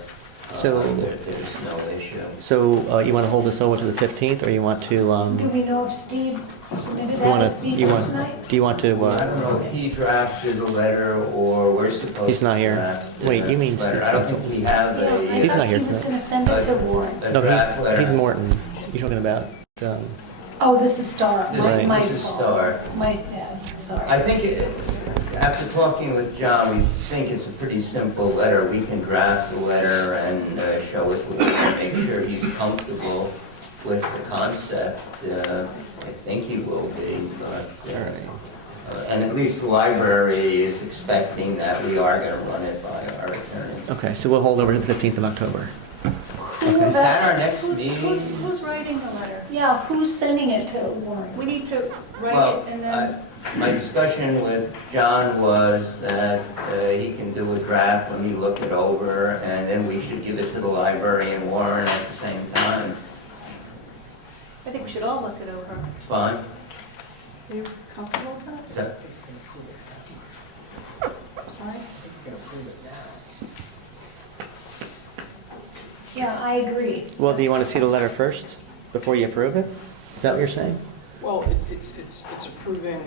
So- there's no issue. So you want to hold this over to the 15th, or you want to, Do we know if Steve submitted you that? want Is to, Steve you here want, tonight? do you want to, I don't know if he drafted the letter or we're supposed He's not to here. draft the Wait, you mean letter. Steve I don't Sasso. think we have Yeah, I Steve's thought not here he was tonight. gonna send it to Warren. a no, draft letter. he's Morton. You're talking about, Oh, this is Star. This Right. My this is fault. Star. My bad, sorry. I think, after talking with John, we think it's a pretty simple letter. We can draft the letter and show it to him, make sure he's comfortable with the concept. I think he will be, but, and at least the library is expecting that we are going to run it by our attorney. okay, so we'll hold over to the 15th of October. Who Okay. Is that's- that our next Who's meeting? writing the letter? Yeah, who's sending it to Warren? We need to write Well, it and then, my discussion with John was that he can do a draft, let me look it over, and then we should give it to the library and Warren at the same time. I think we should all look it over. It's fine. Are you comfortable with that? So, Sorry? Yeah, I agree. Well, do you want to see the letter first, before you approve it? Is that what you're saying? Well, it's approving,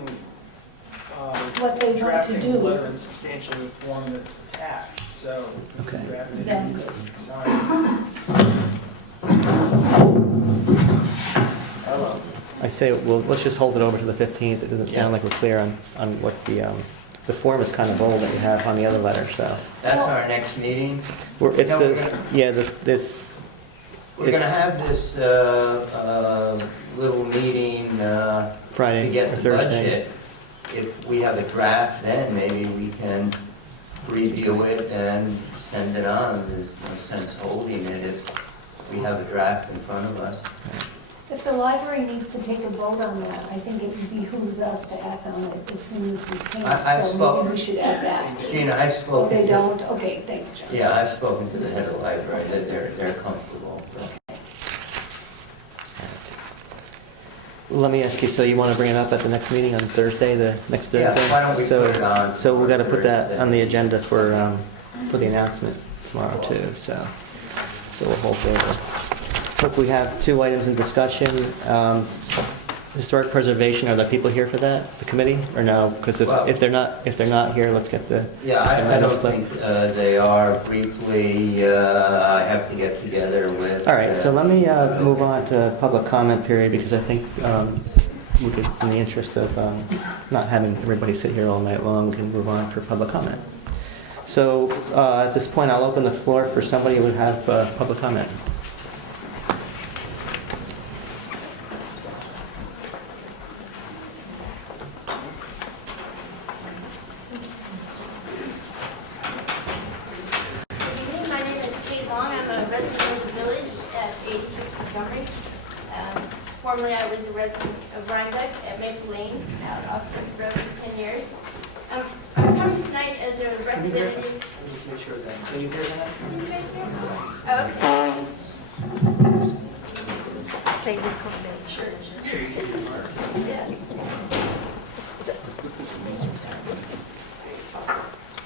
What they want to drafting the do. letter in substantially the form that's attached, so. Okay. drafting it, Exactly. sign. Hello. I say, well, let's just hold it over to the 15th. It doesn't sound like we're clear on what the form is kind of bold that you have on the other letter, so. that's our next meeting. It's No, the, we're gonna- yeah, this, We're gonna have this little meeting to Friday get or the Thursday. budget. If we have a draft, then maybe we can review it and send it on. There's no sense holding it if we have a draft in front of us. If the library needs to take a vote on that, I think it behooves us to act on it as soon as we can. I've So spoken- maybe we should add that. Gina, I've Oh, spoken they to... don't? Okay, thanks, John. Yeah, I've spoken to the head of the library, they're comfortable. Let me ask you, so you want to bring it up at the next meeting on Thursday, the next Thursday? Yeah, why don't we So- put it on? So we've got to put that on the Thursday. agenda for the announcement tomorrow too, so we'll hold over. Look, we have two items in discussion. Historic preservation, are there people here for that, the committee, or no? Because Well- if they're not here, let's get the, Yeah, I don't think they are. Briefly, I have to get together with... all right, so let me move on to public comment period, because I think we could, in the interest of not having everybody sit here all night long, we can move on for public comment. So at this point, I'll open the floor for somebody who would have public comment. Good evening, my name is Kate Long. I'm a resident of the village at 86 Montgomery. Formerly, I was a resident of Rhinebeck at Maple Lane, out off Sixth Road for 10 years. I'm coming tonight as a representative. Make sure that, can you hear that? Can you guys hear? Okay. Say we come to church. Yeah.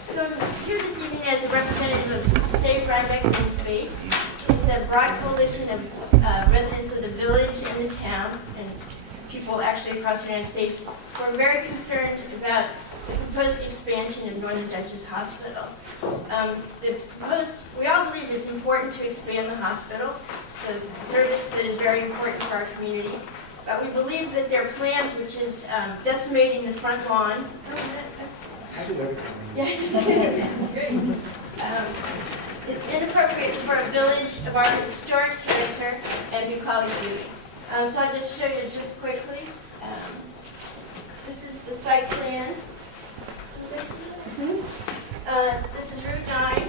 So I'm here this evening as a representative of Save Rhinebeck Green Space. It's a broad coalition of residents of the village and the town, and people actually across the United States who are very concerned about the proposed expansion of Northern Dutchess Hospital. We all believe it's important to expand the hospital. It's a service that is very important for our community. But we believe that their plans, which is decimating the front lawn, yeah, it's inappropriate for a village of our historic character and bucolic beauty. So I'll just show you just quickly. This is the site plan. This is Route 9,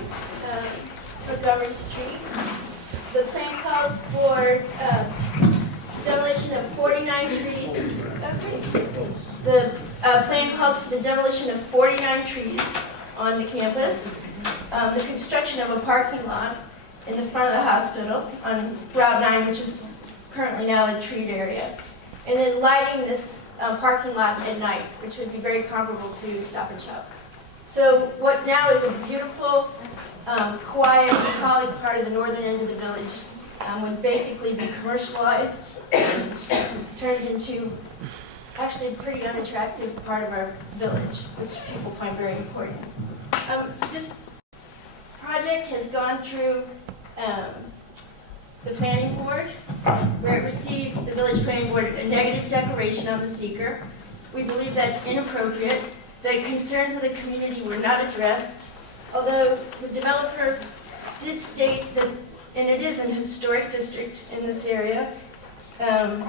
Montgomery Street. The plan calls for demolition of 49 trees. Okay. The plan calls for the demolition of 49 trees on the campus, the construction of a parking lot in the front of the hospital on Route 9, which is currently now a treat area. And then lighting this parking lot at night, which would be very comparable to Stop and Shop. So what now is a beautiful, quiet, bucolic part of the northern end of the village would basically be commercialized and turned into actually a pretty unattractive part of our village, which people find very important. This project has gone through the planning board, where it received, the village planning board, a negative declaration on the seeker. We believe that's inappropriate. The concerns of the community were not addressed, although the developer did state that, and it is an historic district in this area, and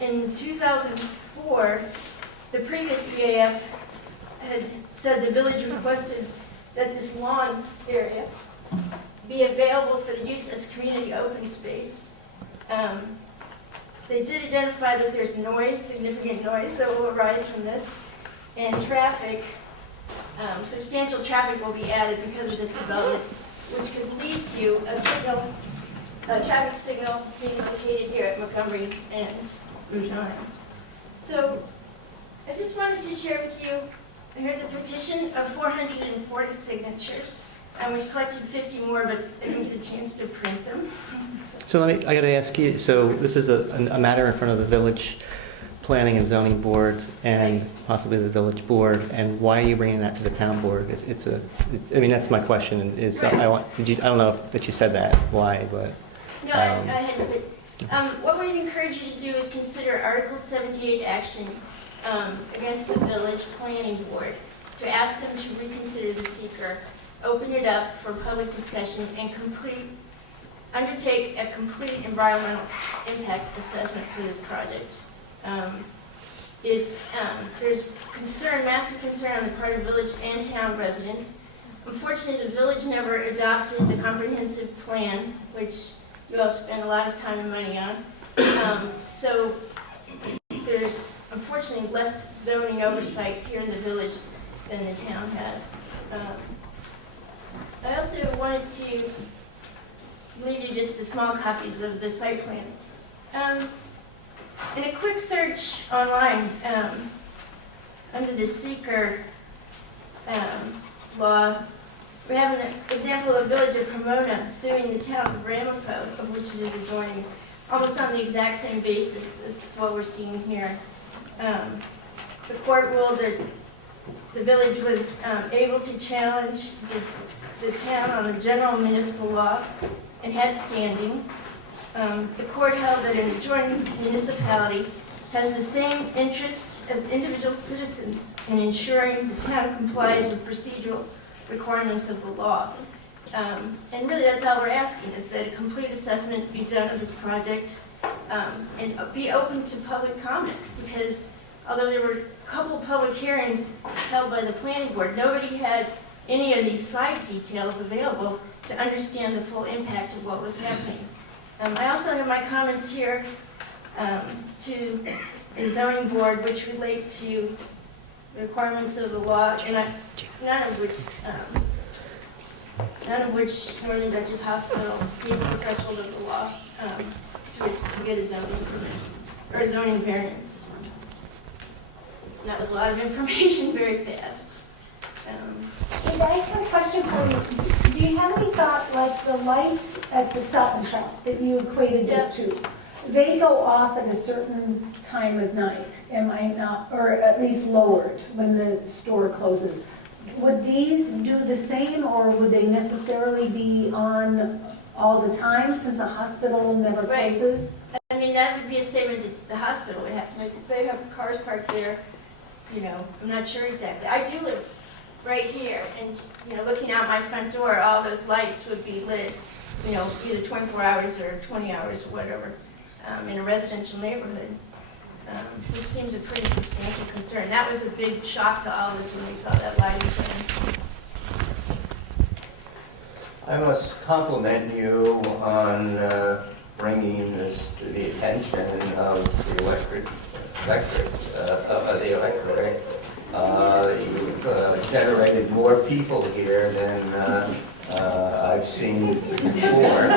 in 2004, the previous EAF had said the village requested that this lawn area be available for the use as community open space. They did identify that there's noise, significant noise that will arise from this, and traffic, substantial traffic will be added because of this development, which could lead to a traffic signal being located here at Montgomery and Route 9. So I just wanted to share with you, here's a petition of 440 signatures. And we've collected 50 more, but I didn't get a chance to print them. So I got to ask you, so this is a matter in front of the village planning and zoning board and possibly the village board, and why are you bringing that to the town board? I mean, that's my question, is, Right. I don't know that you said that, why, but. No, I hadn't. What we'd encourage you to do is consider Article 78 action against the village planning board to ask them to reconsider the seeker, open it up for public discussion, and undertake a complete environmental impact assessment for this project. There's concern, massive concern on the part of village and town residents. Unfortunately, the village never adopted the comprehensive plan, which you all spend a lot of time and money on. So there's unfortunately less zoning oversight here in the village than the town has. I also wanted to leave you just the small copies of the site plan. In a quick search online, under the seeker law, we have an example of the village of Pomona suing the town of Ramapo, of which it is adjoining, almost on the exact same basis as what we're seeing here. The court ruled that the village was able to challenge the town on the general municipal law and had standing. The court held that an adjoining municipality has the same interest as individual citizens in ensuring the town complies with procedural requirements of the law. And really that's all we're asking, is that a complete assessment be done of this project and be open to public comment, because although there were a couple of public hearings held by the planning board, nobody had any of these site details available to understand the full impact of what was happening. I also have my comments here to the zoning board, which relate to the requirements of the law, and none of which Northern Dutchess Hospital meets the threshold of the law to get a zoning permit or a zoning variance. And that was a lot of information very fast. Hey, I have a question for you. Do you have any thought, like the lights at the Stop and Shop that you equated this to? They go off at a certain time of night, am I not, or at least lowered when the store closes. Would these do the same, or would they necessarily be on all the time since a hospital never Right. closes? I mean, that would be a statement that the hospital would have to make. If they have cars parked there, you know, I'm not sure exactly. I do live right here, and, you know, looking out my front door, all those lights would be lit, you know, either 24 hours or 20 hours or whatever, in a residential neighborhood, which seems a pretty substantial concern. That was a big shock to all of us when we saw that lighting plan. I must compliment you on bringing this to the attention of the electorate. You've generated more people here than I've seen before.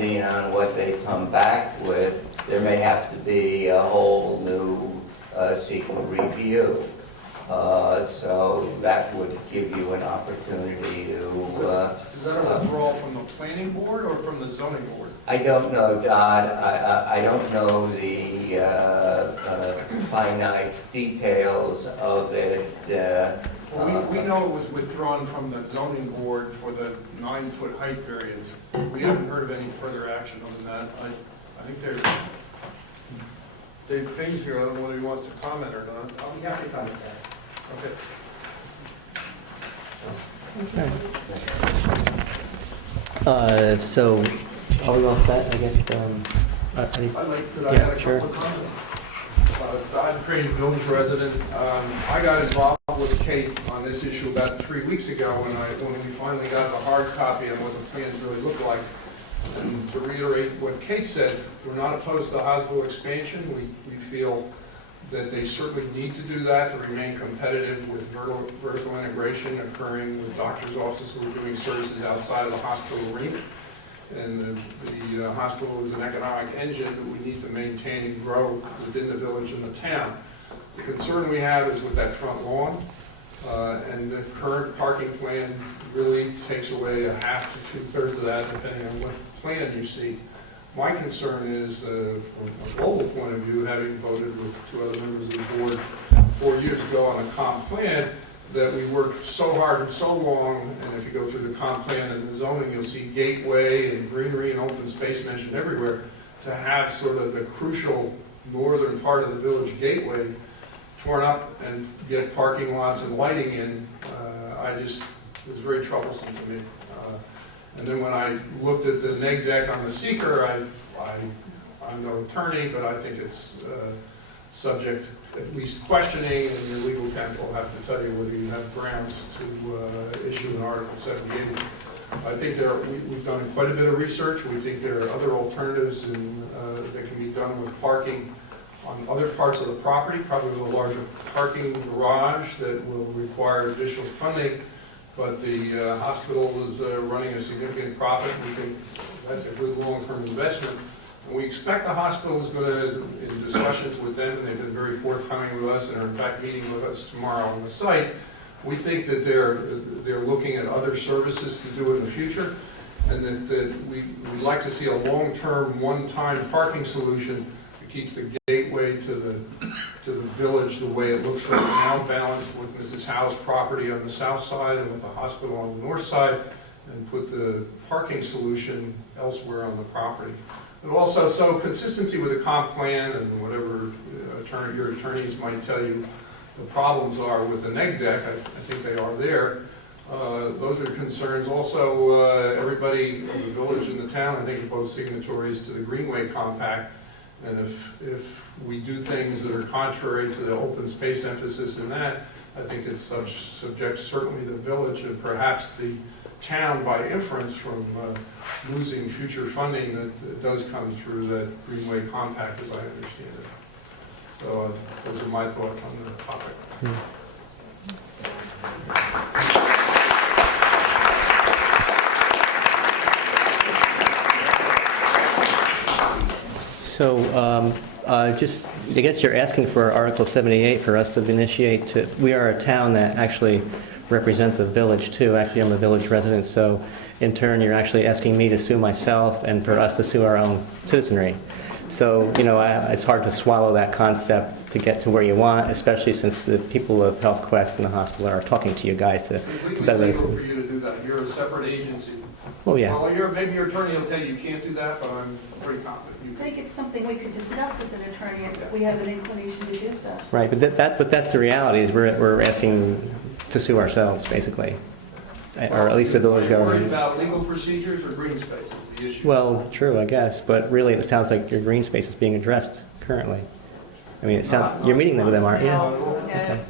depending on what they come back with, there may have to be a whole new seeker review. So that would give you an opportunity to... Is that a withdrawal from the planning board or from the zoning board? I don't know, Dodd. I don't know the finite details of it. Well, we know it was withdrawn from the zoning board for the 9-foot height variance. We haven't heard of any further action other than that. I think there's Dave Ping's here. I don't know whether he wants to comment or not. I'll be happy to comment that. Okay. So, are we all set, I guess? Could I add a sure. couple of comments? I'm a Crane Village resident. I got involved with Kate on this issue about 3 weeks ago when we finally got the hard copy on what the plans really look like. And to reiterate what Kate said, we're not opposed to the hospital expansion. We feel that they certainly need to do that to remain competitive with vertical integration occurring with doctors' offices who are doing services outside of the hospital arena. And the hospital is an economic engine that we need to maintain and grow within the village and the town. The concern we have is with that front lawn, and the current parking plan really takes away a half to 2/3 of that, depending on what plan you see. My concern is, from a global point of view, having voted with 2 other members of the board 4 years ago on a comp plan, that we worked so hard and so long, and if you go through the comp plan and the zoning, you'll see gateway and greenery and open space mentioned everywhere, to have sort of the crucial northern part of the village gateway torn up and get parking lots and lighting in, it was very troublesome to me. And then when I looked at the neg deck on the seeker, I'm no attorney, but I think it's subject at least questioning, and your legal counsel will have to tell you whether you have grounds to issue an Article 78. I think we've done quite a bit of research. We think there are other alternatives that can be done with parking on other parts of the property, probably with a larger parking garage that will require additional funding. But the hospital is running a significant profit. We think that's a good long-term investment. And we expect the hospital is going to, in discussions with them, and they've been very forthcoming with us and are in fact meeting with us tomorrow on the site, we think that they're looking at other services to do in the future, and that we'd like to see a long-term, one-time parking solution that keeps the gateway to the village the way it looks right now, balanced with Mrs. Howe's property on the south side and with the hospital on the north side, and put the parking solution elsewhere on the property. But also, so consistency with the comp plan and whatever your attorneys might tell you the problems are with the neg deck, I think they are there. Those are concerns. Also, everybody in the village and the town, I think, are both signatories to the Greenway Compact. And if we do things that are contrary to the open space emphasis in that, I think it's subject certainly the village and perhaps the town by inference from losing future funding that does come through that Greenway Compact, as I understand it. So those are my thoughts on the topic. So, just, I guess you're asking for Article 78 for us to initiate we are a town that actually represents a village too. Actually, I'm a village resident, so in turn, you're actually asking me to sue myself and for us to sue our own citizenry. So, it's hard to swallow that concept to get to where you want, especially since the people of Health Quest and the hospital are talking to you guys to Completely legal for you to do that. You're a separate agency. Oh, yeah. Well, maybe your attorney will tell you you can't do that, but I'm pretty confident you I can. think it's something we could discuss with an attorney if we have an inclination to do so. Right, but that's the reality, is we're asking to sue ourselves, basically. Or at least the village Are you worried government. about legal procedures or green space is the issue? Well, true, I guess, but really it sounds like your green space is being addressed currently. I mean, you're meeting with them, aren't you? Okay.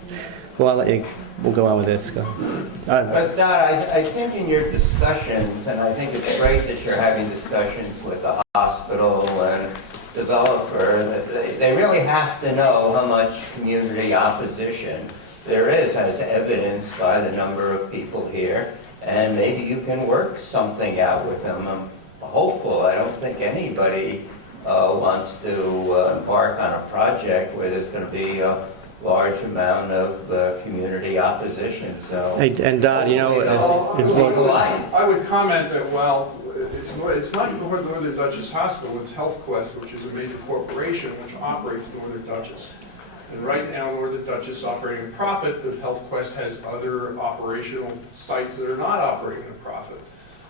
Well, I'll let you, we'll go on with this. Go ahead. But Dot, I think in your discussions, and I think it's great that you're having discussions with the hospital and developer, that they really have to know how much community opposition there is, as evidenced by the number of people here, and maybe you can work something out with them. hopeful. I don't think anybody wants to embark on a project where there's going to be a large amount of community opposition, so. Hey, and Don, you know, Hopefully they'll see the light. I would comment that while it's not Northern Dutchess Hospital, it's HealthQuest, which is a major corporation which operates Northern Dutchess. And right now, Northern Dutchess is operating a profit, but HealthQuest has other operational sites that are not operating a profit.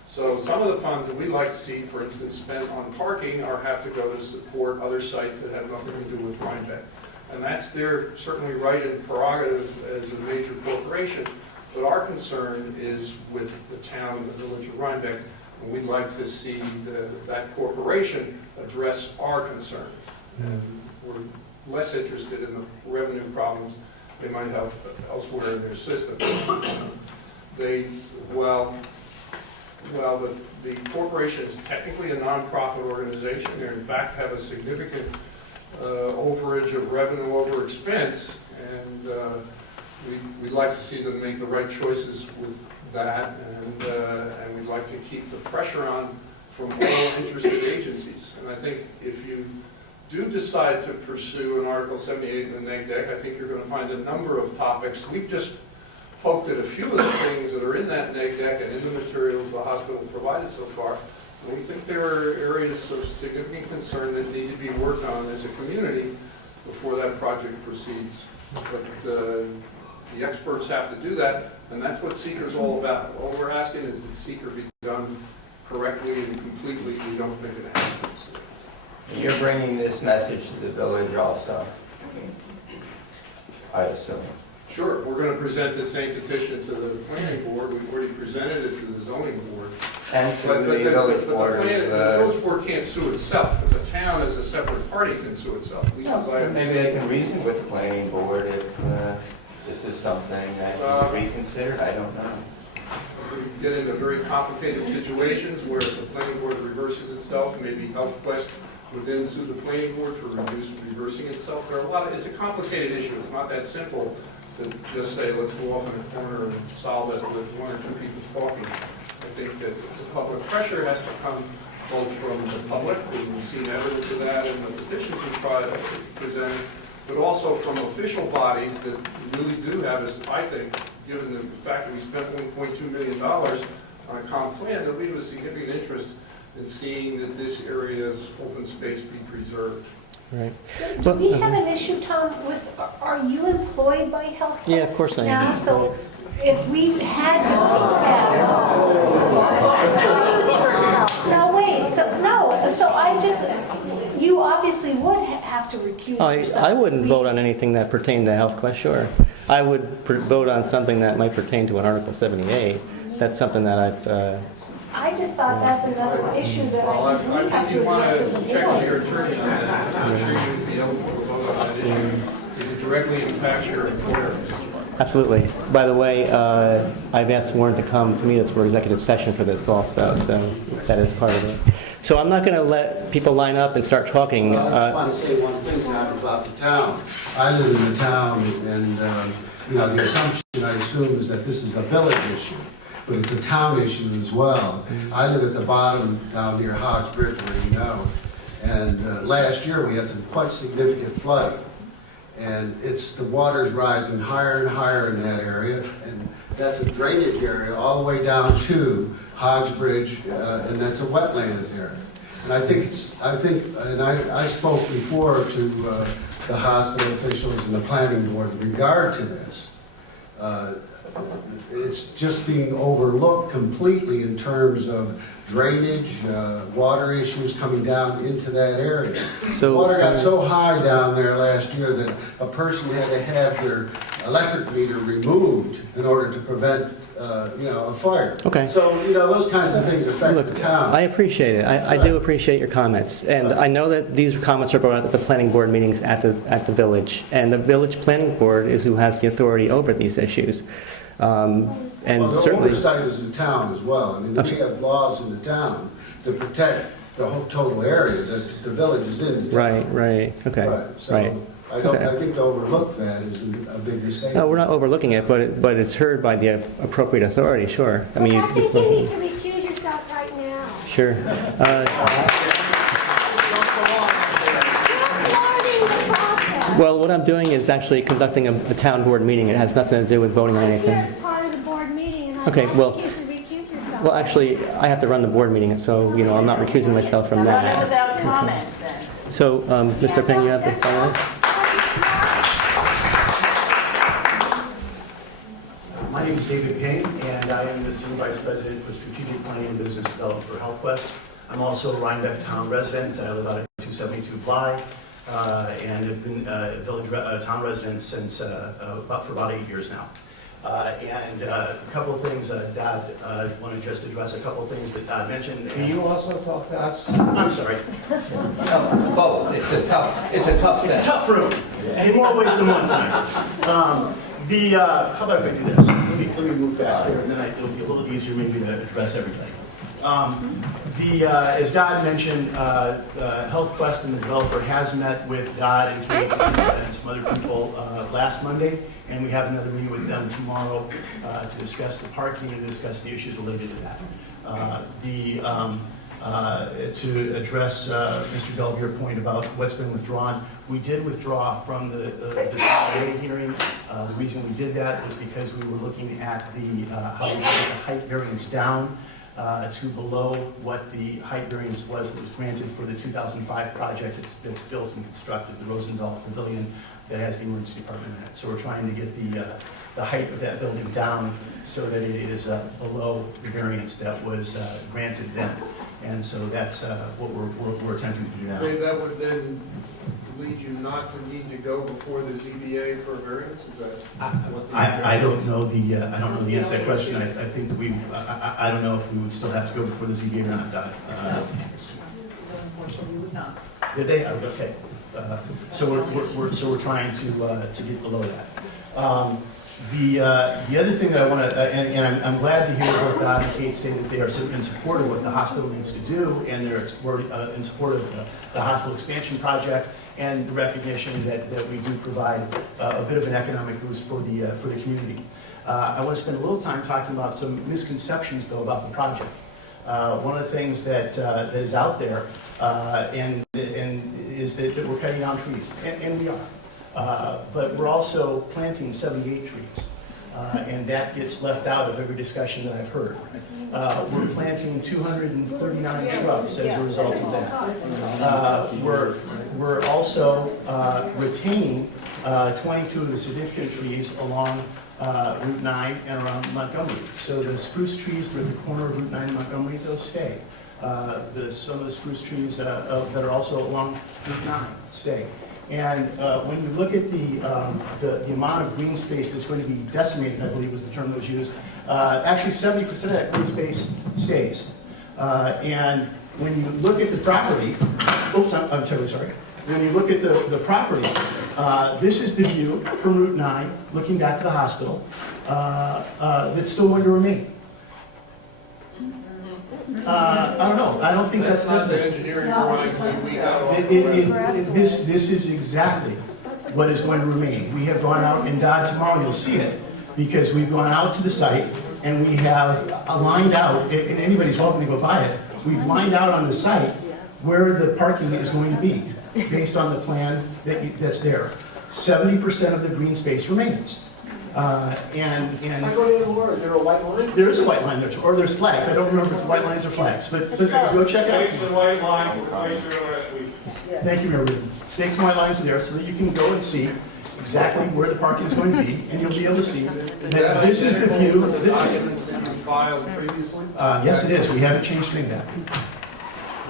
So some of the funds that we like to see, for instance, spent on parking have to go to support other sites that have nothing to do with Rhinebeck. And that's their certainly right and prerogative as a major corporation. But our concern is with the town and the village of Rhinebeck, and we'd like to see that corporation address our concerns. And we're less interested in the revenue problems they might have elsewhere in their system. The corporation is technically a nonprofit organization. They in fact have a significant overage of revenue over expense, and we'd like to see them make the right choices with that, and we'd like to keep the pressure on from all interested agencies. And I think if you do decide to pursue an Article 78 in the neg deck, I think you're going to find a number of topics. We've just poked at a few of the things that are in that neg deck and in the materials the hospital provided so far. And we think there are areas of significant concern that need to be worked on as a community before that project proceeds. But the experts have to do that, and that's what SEEKR's all about. All we're asking is that SEEKR be done correctly and completely. We don't think it has been. And you're bringing this message to the village also, I assume. Sure, we're going to present the same petition to the planning board. We've already presented it to the zoning board. And to But the village board. the village board can't sue itself, but the town as a separate party can sue itself. At least as I Maybe understand. they can reason with the planning board if this is something that can be reconsidered. I don't know. We get into very complicated situations where if the planning board reverses itself, maybe HealthQuest would then sue the planning board for reversing itself. There are it's a complicated issue. It's not that simple to just say, let's go off in a corner and solve it with one or two people talking. I think that the public pressure has to come both from the public, because we've seen evidence of that in the petitions we presented, but also from official bodies that really do have this, I think, given the fact that we spent $1.2 million on a comp plan, that we have a significant interest in seeing that this area's open space be preserved. Right. Do we have an issue, Tom, with, are you employed by HealthQuest? Yeah, of course I am. Now, so if we had to no, wait, so I just, you obviously would have to recuse yourself. I wouldn't vote on anything that pertained to HealthQuest, sure. I would vote on something that might pertain to an Article 78. That's something that I've... I just thought that's another issue that Well, I think we I have think you to want address as to a check with your board. attorney on that. I'm sure you'd be eligible to vote on that issue. Is it directly impacts your employer? Absolutely. By the way, I've asked Warren to come to meet us for executive session for this also, so that is part of it. So I'm not going to let people line up and start talking. Well, I just want to say one thing, Tom, about the town. I live in the town, and the assumption, I assume, is that this is a village issue, but it's a town issue as well. I live at the bottom down near Hodge Bridge, where you know, and last year we had some quite significant flooding. And the water's rising higher and higher in that area, and that's a drainage area all the way down to Hodge Bridge, and that's a wetlands area. And I spoke before to the hospital officials and the planning board in regard to this. It's just being overlooked completely in terms of drainage, water issues coming down into that area. So, Water got so high down there last year that a person had to have their electric meter removed in order to prevent, a fire. Okay. So, those kinds of things affect Look, the town. I appreciate it. I do appreciate your comments. And I know that these comments are brought up at the planning board meetings at the village. And the village planning board is who has the authority over these issues. And Well, the certainly... oversight is the town as well. I mean, we have laws in the town to protect the whole total area that the village is in. The town. Right, okay, Right. So right. I think to overlook that is a big mistake. No, we're not overlooking it, but it's heard by the appropriate authority, sure. I think you need to recuse yourself right now. Sure. Well, what I'm doing is actually conducting a town board meeting. It has nothing to do with voting on anything. You're part of the board meeting, and I Okay, well- think you should recuse yourself. Well, actually, I have to run the board meeting, so, I'm not recusing myself from that. Without comment, then. So, Mr. Peng, you have the final? My name is David Payne, and I am the Senior Vice President for Strategic Planning and Business Development for HealthQuest. I'm also a Rhinebeck town resident. I live out at 272 Bly, and have been a town resident since for about 8 years now. And a couple of things, Dodd, I want to just address a couple of things that Dodd mentioned. Can you also talk to us? I'm sorry. No, both. It's a tough It's a thing. tough room, in more ways than one time. How about if I do this? Let me move back here, and then it'll be a little easier maybe to address everybody. As Dodd mentioned, HealthQuest and the developer has met with Dodd and Kate and some other people last Monday, and we have another meeting with them tomorrow to discuss the parking and discuss the issues related to that. To address Mr. Gelb, your point about what's been withdrawn, we did withdraw from the ZBA hearing. The reason we did that was because we were looking at how to get the height variance down to below what the height variance was that was granted for the 2005 project that's built and constructed, the Rosendahl Pavilion that has the emergency department in it. So we're trying to get the height of that building down so that it is below the variance that was granted then. And so that's what we're attempting to do now. That would then lead you not to need to go before the ZBA for a variance? Is that what the... I don't know the answer to that question. I think that I don't know if we would still have to go before the ZBA or not, Dodd. Did they? Okay. So we're trying to get below that. The other thing that I want to, and I'm glad to hear both Dodd and Kate say that they are in support of what the hospital needs to do, and they're in support of the hospital expansion project, and the recognition that we do provide a bit of an economic boost for the community. I want to spend a little time talking about some misconceptions, though, about the project. One of the things that is out there and is that we're cutting down trees, and we are. But we're also planting 78 trees, and that gets left out of every discussion that I've heard. We're planting 239 shrubs as a result of that. We're also retaining 22 of the significant trees along Route 9 and around Montgomery. So the spruce trees that are at the corner of Route 9 and Montgomery, those stay. Some of the spruce trees that are also along Route 9 stay. And when you look at the amount of green space that's going to be decimated, I believe was the term that was used, actually 70% of that green space stays. And when you look at the property, oops, I'm terribly sorry. When you look at the property, this is the view from Route 9, looking back to the hospital, that's still going to remain. I don't know. I don't think that's not the engineering drawings that we got. This is exactly what is going to remain. We have gone out, and Dodd, tomorrow you'll see it, because we've gone out to the site and we have lined out, and anybody's welcome to go by it, we've lined out on the site where the parking is going to be, based on the plan that's there. 70% of the green space remains. And I go to the word, is there a white line? there is a white line there, or there's flags. I don't remember if it's white lines or flags, but go check it out. Stakes and white line were placed there last week. Thank you, Mayor Rubin. Stakes and white lines are there so that you can go and see exactly where the parking is going to be, and you'll be able to see that this is the view. Documents that you filed previously? Yes, it is. We haven't changed any of that.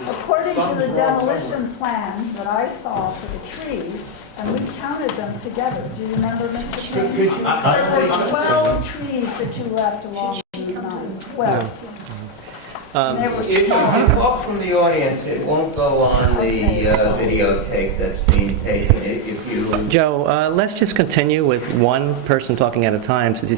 According to the demolition plan that I saw for the trees, and we counted them together. Do you remember, Mr. King? There were 12 trees that you left along the line. 12. And they were If you small. talk from the audience, it won't go on the videotape that's being taken. If you... Joe, let's just continue with one person talking at a time, since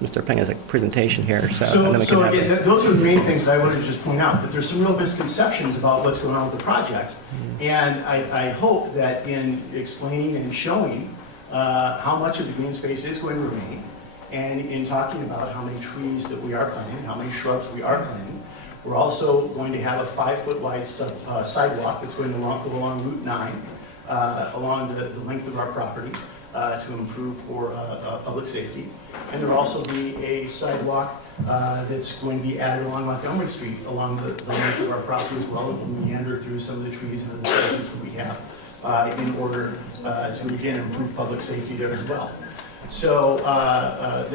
Mr. Peng has a presentation here. So again, those are the main things that I wanted to just point out, that there's some real misconceptions about what's going on with the project. And I hope that in explaining and showing how much of the green space is going to remain, and in talking about how many trees that we are planting, how many shrubs we are planting, We're also going to have a 5-foot wide sidewalk that's going to go along Route 9, along the length of our property to improve for public safety. And there'll also be a sidewalk that's going to be added along Montgomery Street along the length of our property as well. It will meander through some of the trees and the trees that we have in order to again improve public safety there as well. So that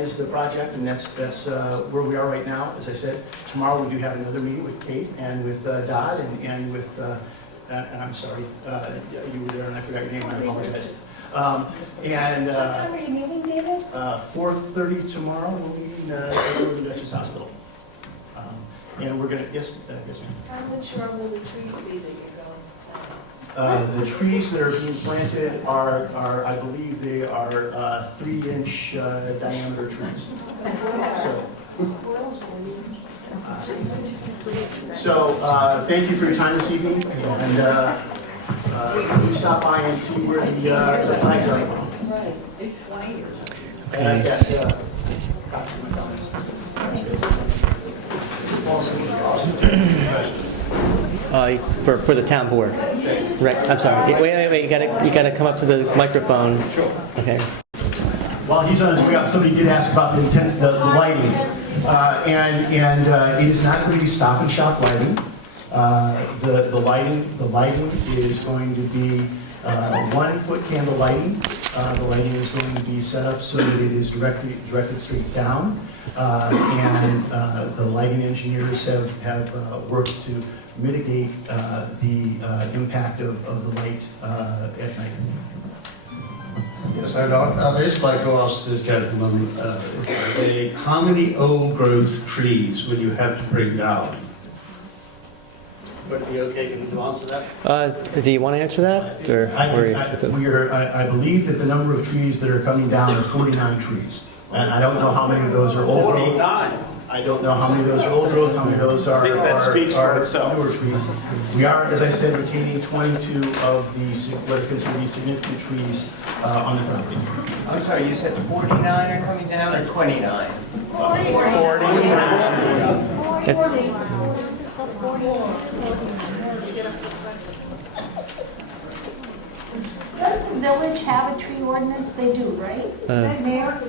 is the project, and that's where we are right now. As I said, tomorrow we do have another meeting with Kate and with Dodd and with and I'm sorry, you were there and I forgot your name. I apologize. What time are you meeting, David? 4:30 tomorrow. We'll meet in the Dutchess Hospital. And we're gonna yes, yes, ma'am. How mature will the trees be that you're going? The trees that are being planted are I believe they are 3-inch diameter trees. So thank you for your time this evening, and do stop by and see where the flags are. And yes, For the town board. Right, I'm sorry. Wait, you gotta come up to the microphone. Okay. While he's on his way up, somebody did ask about the lighting. And it is not going to be stop and shop lighting. The lighting is going to be 1-foot candle lighting. The lighting is going to be set up so that it is directed straight down. And the lighting engineers have worked to mitigate the impact of the light at night. Yes, I'd just like to ask this gentleman, how many old growth trees will you have to bring down? Would it be okay to answer that? Do you want to answer that? Or I believe that the number of trees that are coming down are 49 trees. And I don't know how many of those are old growth. 49? I don't know how many of those are old growth, how many of those are newer trees. We are, as I said, retaining 22 of the what are considered to be significant trees on the property. I'm sorry, you said 49 are coming down or 29? 40. Does the village have a tree ordinance? They do, right? Mayor?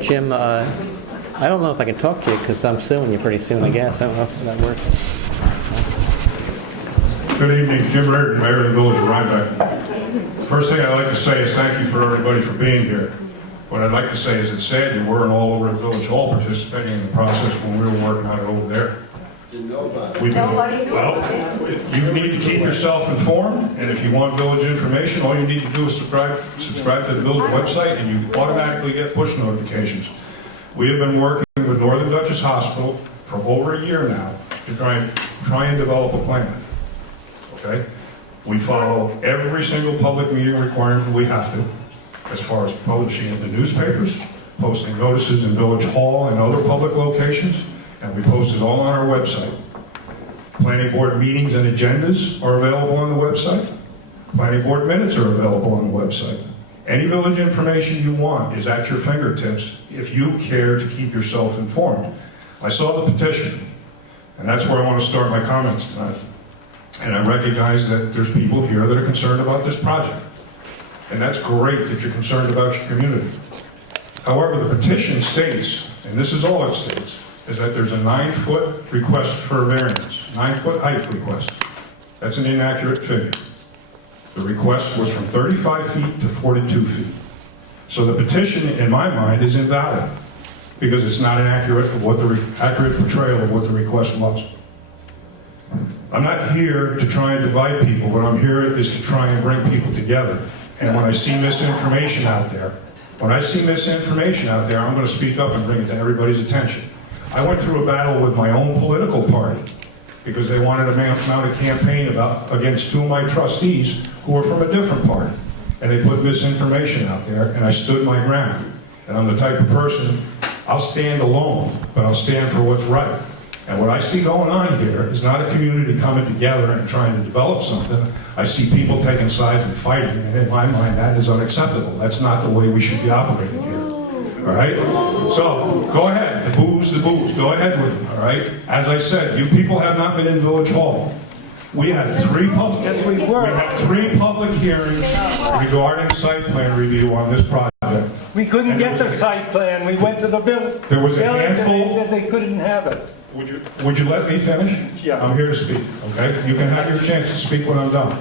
Jim, I don't know if I can talk to you because I'm suing you pretty soon, I guess. I don't know if that works. Good evening, Jim Reardon, Mayor of the Village of Rhinebeck. First thing I'd like to say is thank you for everybody for being here. What I'd like to say is it's sad you weren't all over at Village Hall participating in the process when we were working on it over there. Well, you need to keep yourself informed, and if you want village information, all you need to do is subscribe to the village website, and you automatically get push notifications. We have been working with Northern Dutchess Hospital for over a year now to try and develop a plan. Okay? We follow every single public meeting requirement we have to, as far as publishing in the newspapers, posting notices in Village Hall and other public locations, and we post it all on our website. Planning board meetings and agendas are available on the website. Planning board minutes are available on the website. Any village information you want is at your fingertips if you care to keep yourself informed. I saw the petition, and that's where I want to start my comments tonight. And I recognize that there's people here that are concerned about this project. And that's great that you're concerned about your community. However, the petition states, and this is all it states, is that there's a 9-foot request for a variance, 9-foot height request. That's an inaccurate figure. The request was from 35 feet to 42 feet. So the petition, in my mind, is invalid because it's not accurate portrayal of what the request was. I'm not here to try and divide people. What I'm here is to try and bring people together. And when I see misinformation out there, I'm going to speak up and bring it to everybody's attention. I went through a battle with my own political party because they wanted to mount a campaign against 2 of my trustees who were from a different party. And they put misinformation out there, and I stood my ground. And I'm the type of person, I'll stand alone, but I'll stand for what's right. And what I see going on here is not a community coming together and trying to develop something. I see people taking sides and fighting, and in my mind, that is unacceptable. That's not the way we should be operating here. All right? So, go ahead. The booze, go ahead with it, all right? As I said, you people have not been in Village Hall. We had three public hearings regarding site plan review on this project. We couldn't get the site plan. We went to the village. There was a And handful. they said they couldn't have it. Would you let me finish? Yeah. I'm here to speak, okay? You can have your chance to speak when I'm done.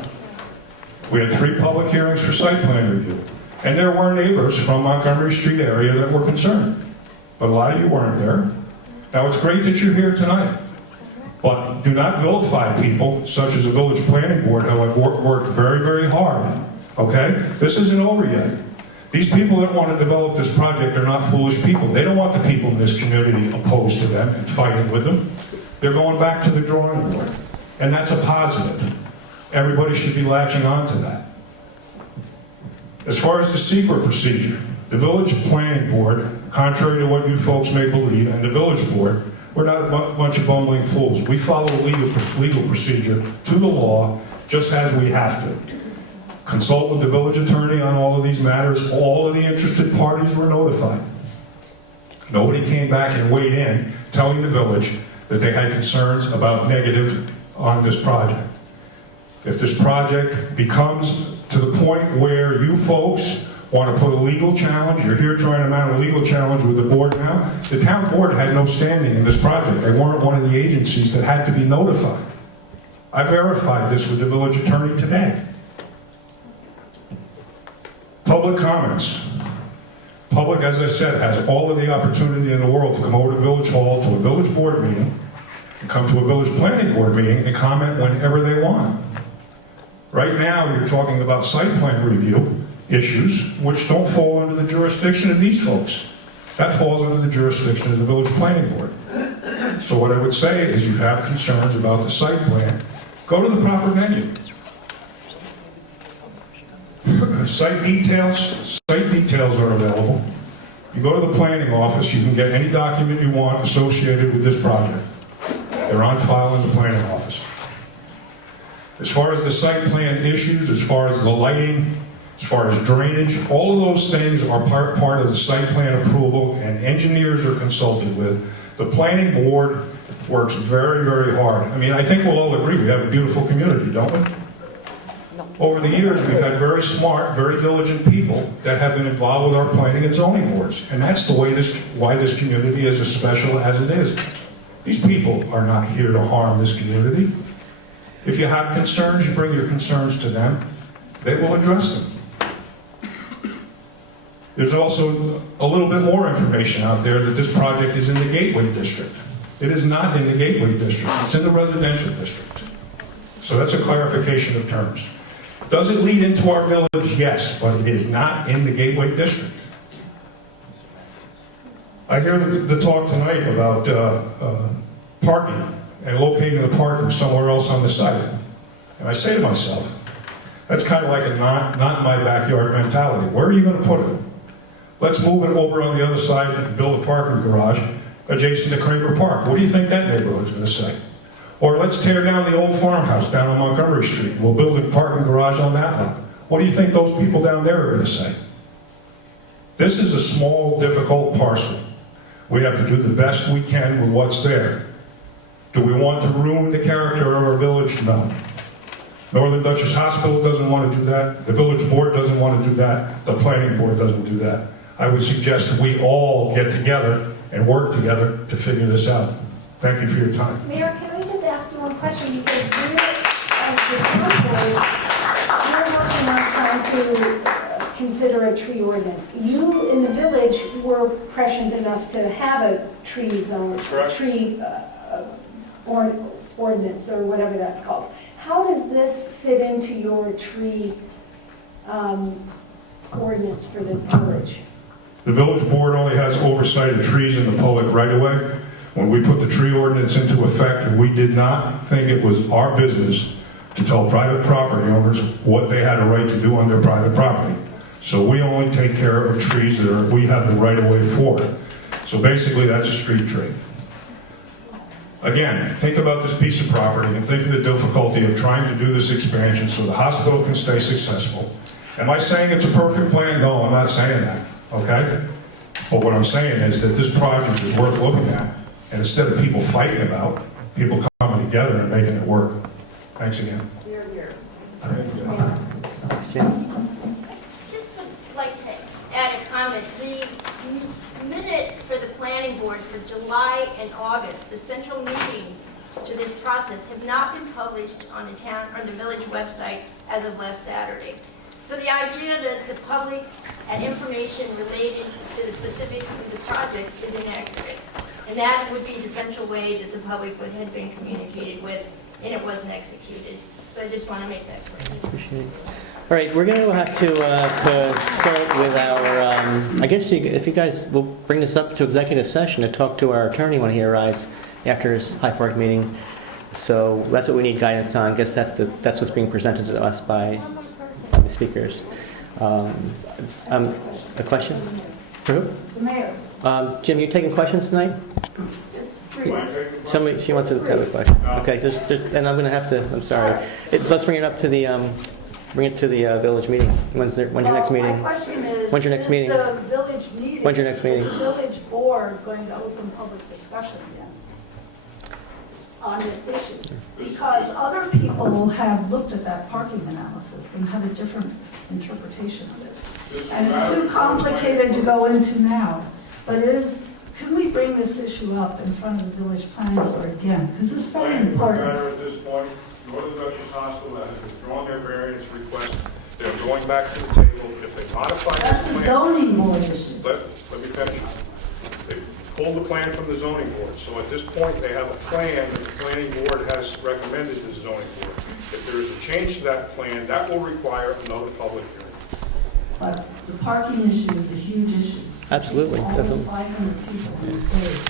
We had 3 public hearings for site plan review. And there were neighbors from Montgomery Street area that were concerned. But a lot of you weren't there. Now, it's great that you're here tonight. But do not vilify people, such as the village planning board, who have worked very, very hard, okay? This isn't over yet. These people that want to develop this project are not foolish people. They don't want the people in this community opposed to them and fighting with them. They're going back to the drawing board. And that's a positive. Everybody should be latching on to that. As far as the secret procedure, the village planning board, contrary to what you folks may believe, and the village board, we're not a bunch of bumbling fools. We follow legal procedure to the law, just as we have to. Consult with the village attorney on all of these matters. All of the interested parties were notified. Nobody came back and weighed in telling the village that they had concerns about negative on this project. If this project becomes to the point where you folks want to put a legal challenge, you're here trying to mount a legal challenge with the board now, the town board had no standing in this project. They weren't one of the agencies that had to be notified. I verified this with the village attorney today. Public comments. Public, as I said, has all of the opportunity in the world to come over to Village Hall, to a village board meeting, and come to a village planning board meeting and comment whenever they want. Right now, you're talking about site plan review issues, which don't fall under the jurisdiction of these folks. That falls under the jurisdiction of the village planning board. So what I would say is, you have concerns about the site plan, go to the proper venue. Site details are available. You go to the planning office, you can get any document you want associated with this project. They're on file in the planning office. As far as the site plan issues, as far as the lighting, as far as drainage, all of those things are part of the site plan approval, and engineers are consulted with. The planning board works very, very hard. I mean, I think we'll all agree we have a beautiful community, don't we? Over the years, we've had very smart, very diligent people that have been involved with our planning and zoning boards. And that's the way why this community is as special as it is. These people are not here to harm this community. If you have concerns, you bring your concerns to them. They will address them. There's also a little bit more information out there that this project is in the Gateway District. It is not in the Gateway District. It's in the residential district. So that's a clarification of terms. Does it lead into our village? Yes, but it is not in the Gateway District. I hear the talk tonight about parking and locating the parking somewhere else on the site. And I say to myself, that's kind of like a not in my backyard mentality. Where are you going to put it? Let's move it over on the other side and build a parking garage adjacent to Kramer Park. What do you think that neighborhood's going to say? Or let's tear down the old farmhouse down on Montgomery Street. We'll build a parking garage on that lot. What do you think those people down there are going to say? This is a small, difficult parcel. We have to do the best we can with what's there. Do we want to ruin the character of our village? No. Northern Dutchess Hospital doesn't want to do that. The village board doesn't want to do that. The planning board doesn't do that. I would suggest that we all get together and work together to figure this out. Thank you for your time. Mayor, can I just ask you one question? Because we're, as the town board, we're working on trying to consider a tree ordinance. You, in the village, were prescient enough to have a tree zone, tree ordinance, or whatever that's called. How does this fit into your tree ordinance for the village? The village board only has oversight of trees in the public right-of-way. When we put the tree ordinance into effect, we did not think it was our business to tell private property owners what they had a right to do on their private property. So we only take care of trees that we have the right-of-way for. So basically, that's a street tree. Again, think about this piece of property and think of the difficulty of trying to do this expansion so the hospital can stay successful. Am I saying it's a perfect plan? No, I'm not saying that, okay? But what I'm saying is that this project is worth looking at, and instead of people fighting about, people coming together and making it work. Thanks again. Just would like to add a comment. The minutes for the planning board for July and August, the central meetings to this process, have not been published on the town or the village website as of last Saturday. So the idea that the public had information related to the specifics of the project is inaccurate. And that would be the central way that the public would have been communicated with, and it wasn't executed. So I just want to make that clear. Appreciate it. All right, we're going to have to start with our, I guess if you guys will bring this up to executive session to talk to our attorney when he arrives after his High Park meeting. So that's what we need guidance on. I guess that's what's being presented to us by the speakers. A question? For who? The mayor. Jim, you taking questions tonight? It's pretty. Somebody, she wants to have a question. Okay, and I'm going to have to, I'm sorry. Let's bring it up to the, village meeting. When's your next meeting? My question is, When's your next meeting? is the village meeting? When's your next meeting? Is the village board going to open public discussion again on this issue? Because other people have looked at that parking analysis and had a different interpretation of it. And it's too complicated to go into now. But can we bring this issue up in front of the village planning board again? Because it's very important. At this point, Northern Dutchess Hospital has withdrawn their variance request. They're going back to the table. If they modify That's this the plan... zoning board issue. Let me finish. They pulled the plan from the zoning board. So at this point, they have a plan that the planning board has recommended to the zoning board. If there is a change to that plan, that will require another public hearing. But the parking issue is a huge issue. Absolutely. Almost 500 people on stage.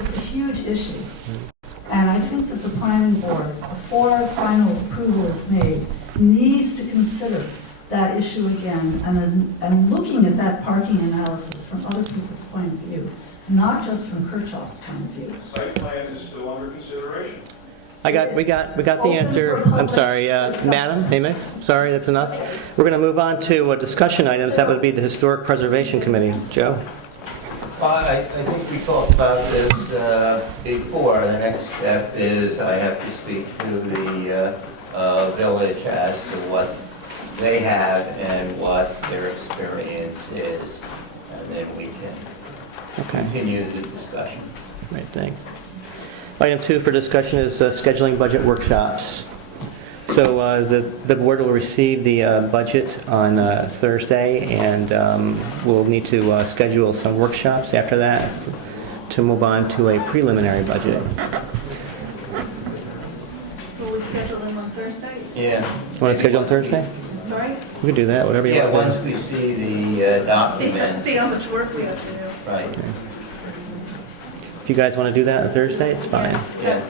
It's a huge issue. And I think that the planning board, before final approval is made, needs to consider that issue again and looking at that parking analysis from other people's point of view, not just from Kirchhoff's point of view. Site plan is still under consideration. We got the answer. I'm sorry, madam, hey miss, sorry, that's enough. We're going to move on to discussion items. That would be the Historic Preservation Committee. Joe? Well, I think we talked about this before. The next step is I have to speak to the village as to what they have and what their experience is, and then we can continue the discussion. Right, thanks. Item 2 for discussion is scheduling budget workshops. So the board will receive the budget on Thursday, and we'll need to schedule some workshops after that to move on to a preliminary budget. Will we schedule them on Thursday? Yeah. Want to schedule on Thursday? Sorry? We can do that, whatever you Yeah, want once to do. we see the document. See how much work we have to do. Right. If you guys want to do that on Thursday, it's fine. Yeah.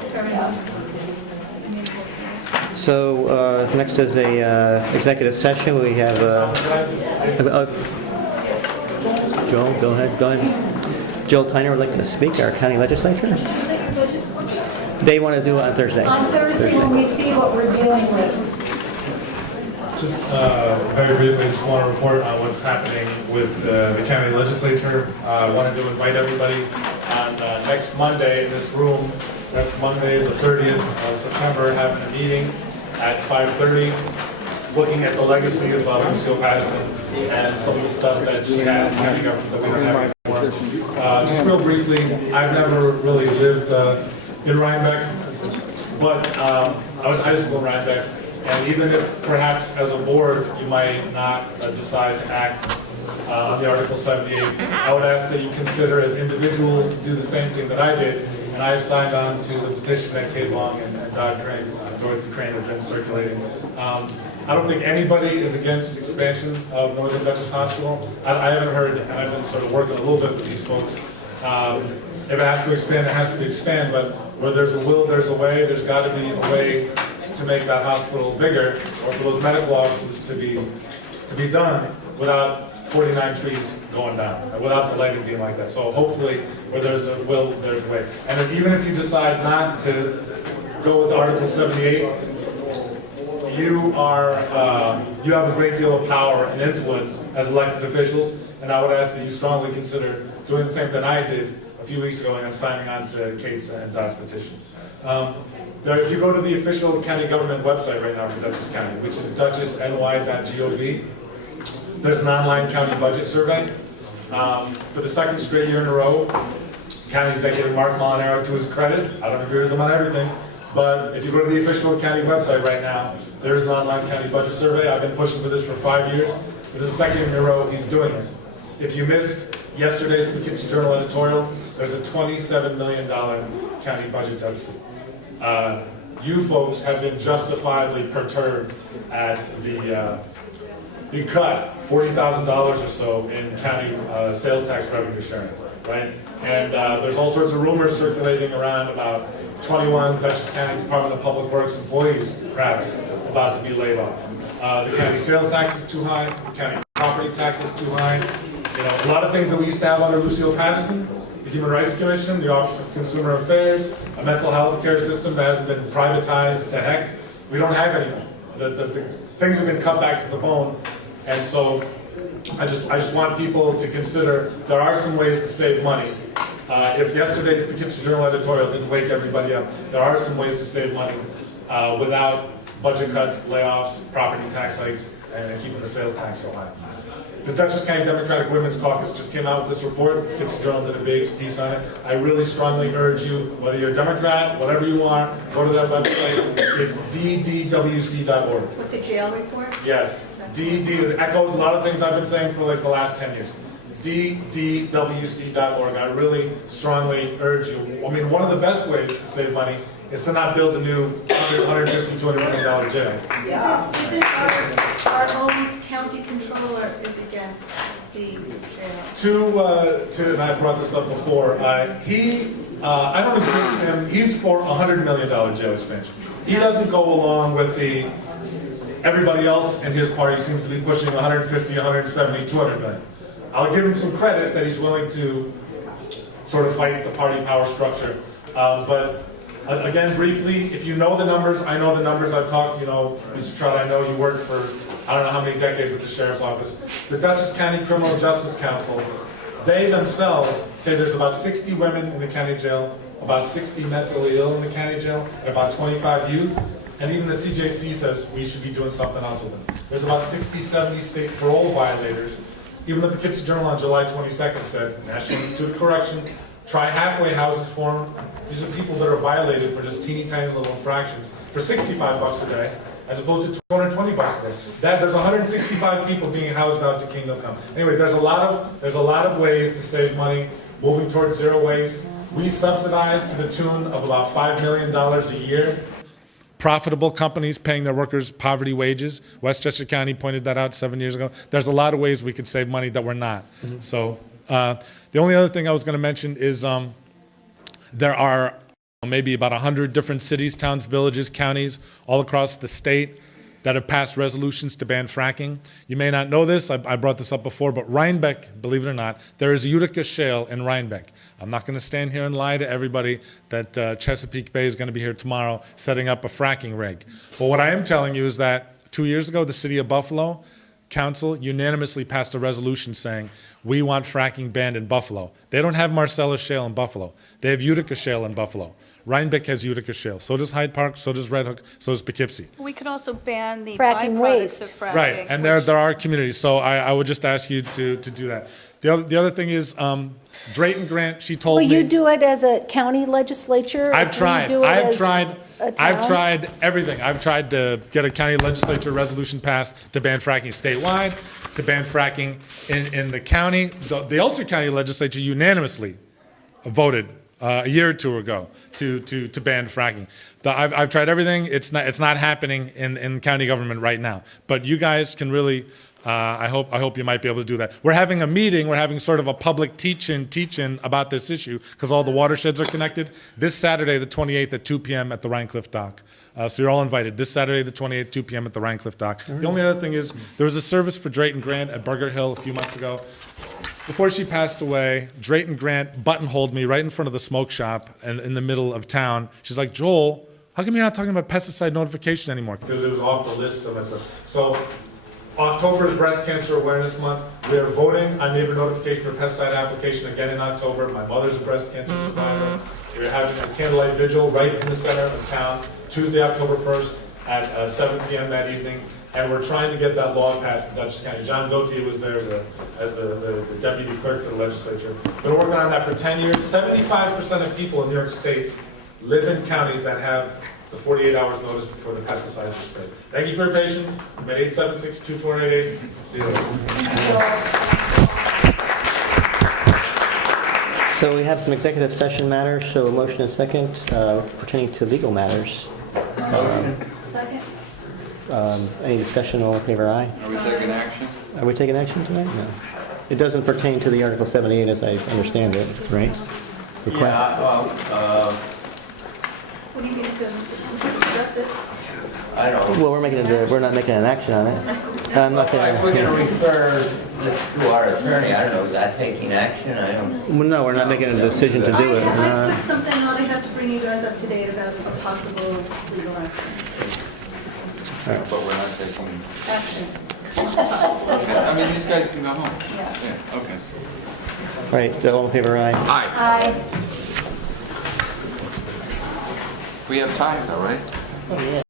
So next is a executive session. We have Joel, go ahead. Joel Tyner would like to speak, our county legislator. They want to do it on Thursday. On Thursday, when we see what we're dealing with. Just very briefly, I just want to report on what's happening with the county legislature. I wanted to invite everybody on next Monday in this room. That's Monday, the 30th of September, having a meeting at 5:30, looking at the legacy of Lucille Patterson and some of the stuff that she had in county government that we don't have anymore. Just real briefly, I've never really lived in Rhinebeck, but I just live in Rhinebeck. And even if perhaps as a board you might not decide to act on the Article 78, I would ask that you consider as individuals to do the same thing that I did. And I signed on to the petition that Kate Long and Dorothy Crane have been circulating. I don't think anybody is against expansion of Northern Dutchess Hospital. I haven't heard, and I've been sort of working a little bit with these folks. If it has to expand, it has to expand, but where there's a will, there's a way. There's got to be a way to make that hospital bigger, or for those medical offices to be done without 49 trees going down, without the lighting being like that. So hopefully, where there's a will, there's a way. And then even if you decide not to go with Article 78, you have a great deal of power and influence as elected officials, and I would ask that you strongly consider doing the same thing I did a few weeks ago and signing on to Kate's and Dot's petition. If you go to the official county government website right now for Dutchess County, which is duchessny.gov, there's an online county budget survey. For the second straight year in a row, County Executive Mark Molinaro, to his credit, I don't agree with him on everything, but if you go to the official county website right now, there's an online county budget survey. I've been pushing for this for 5 years. This is the second year in a row he's doing it. If you missed yesterday's Poughkeepsie Journal editorial, there's a $27 million county budget deficit. You folks have been justifiably perturbed at the cut, $40,000 or so in county sales tax revenue sharing, right? And there's all sorts of rumors circulating around about 21 Dutchess County Department of Public Works employees, perhaps, about to be laid off. The county sales tax is too high, the county property tax is too high. You know, a lot of things that we used to have under Lucille Patterson, the Human Rights Commission, the Office of Consumer Affairs, a mental health care system that hasn't been privatized to heck, we don't have anymore. The things have been cut back to the bone, and so I just want people to consider there are some ways to save money. If yesterday's Poughkeepsie Journal editorial didn't wake everybody up, there are some ways to save money without budget cuts, layoffs, property tax hikes, and keeping the sales tax so high. The Dutchess County Democratic Women's Caucus just came out with this report. Poughkeepsie Journal did a big piece on it. I really strongly urge you, whether you're a Democrat, whatever you are, go to that website. It's ddwc.org. With the jail report? Yes. It echoes a lot of things I've been saying for like the last 10 years. ddwc.org. I really strongly urge you. I mean, one of the best ways to save money is to not build a new $150, $200 million jail. Yeah. Isn't our own county controller is against the jail? And I brought this up before, I don't agree with him, he's for a $100 million jail expansion. He doesn't go along with everybody else in his party seems to be pushing 150, 170, 200 million. I'll give him some credit that he's willing to sort of fight the party power structure. But again, briefly, if you know the numbers, I know the numbers. I've talked, Mr. Trout, I know you worked for, I don't know how many decades with the Sheriff's Office. The Dutchess County Criminal Justice Council, they themselves say there's about 60 women in the county jail, about 60 mentally ill in the county jail, and about 25 youth. And even the CJC says we should be doing something else with them. There's about 60, 70 state parole violators. Even the Poughkeepsie Journal on July 22nd said, National Institute of Correction, try halfway houses for them. These are people that are violated for just teeny tiny little infractions for $65 a day, as opposed to $220 a day. There's 165 people being housed out to Kingdom Come. Anyway, there's a lot of ways to save money, moving towards zero waste. We subsidize to the tune of about $5 million a year. Profitable companies paying their workers poverty wages. Westchester County pointed that out 7 years ago. There's a lot of ways we could save money that we're not. Mm-hmm. So the only other thing I was going to mention is there are maybe about 100 different cities, towns, villages, counties all across the state that have passed resolutions to ban fracking. You may not know this, I brought this up before, but Rhinebeck, believe it or not, there is Utica shale in Rhinebeck. I'm not going to stand here and lie to everybody that Chesapeake Bay is going to be here tomorrow setting up a fracking rig. But what I am telling you is that 2 years ago, the city of Buffalo Council unanimously passed a resolution saying, we want fracking banned in Buffalo. They don't have Marcellus shale in Buffalo. They have Utica shale in Buffalo. Rhinebeck has Utica shale. So does Hyde Park, so does Red Hook, so does Poughkeepsie. We could also ban the Fracking byproducts waste. of fracking. Right, and there are communities, so I would just ask you to do that. The other thing is, Drayton Grant, she told me... Will you do it as a county legislature? I've tried everything. I've tried to get a county legislature resolution passed to ban fracking statewide, to ban fracking in the county. The Ulster County legislature unanimously voted a year or two ago to ban fracking. I've tried everything. It's not happening in county government right now. But you guys can really... I hope you might be able to do that. We're having a meeting. We're having sort of a public teach-in about this issue because all the watersheds are connected. This Saturday, the 28th at 2 p.m. at the Rhinecliff Dock. So you're all invited this Saturday, the 28th, 2 p.m. at the Rhinecliff Dock. The only other thing is, there was a service for Drayton Grant at Burger Hill a few months ago. Before she passed away, Drayton Grant buttonholed me right in front of the smoke shop and in the middle of town. She's like, Joel, how come you're not talking about pesticide notification anymore? Because it was off the list of us. So October is Breast Cancer Awareness Month. We are voting on neighbor notification for pesticide application again in October. My mother's a breast cancer survivor. We're having a candlelight vigil right in the center of town, Tuesday, October 1st at 7 p.m. that evening. And we're trying to get that law passed in Dutchess County. John Gautier was there as the deputy clerk for the legislature. Been working on that for 10 years. 75% of people in New York State live in counties that have the 48 hours notice before the pesticides are sprayed. Thank you for your patience. I'm at 876-2488. See you later. So we have some executive session matters, so a motion and second pertaining to legal matters. Second? Any discussion, all in favor, aye? Are we taking action? Are we taking action tonight? No. It doesn't pertain to the Article 78 as I understand it, right? Request. What do you mean to discuss it? I don't. Well, we're not making an action on it. I'm not If we're gonna. gonna refer this to our attorney, I don't know, is that taking action? I don't. Well, no, we're not making a decision to do it. We're I not. put something on, I have to bring you guys up to date about a possible legal action. But we're not taking, Action. I mean, these guys can go home. Yes. Yeah, okay. Right, all in favor, aye? Aye. We have time though, right? Oh, yeah.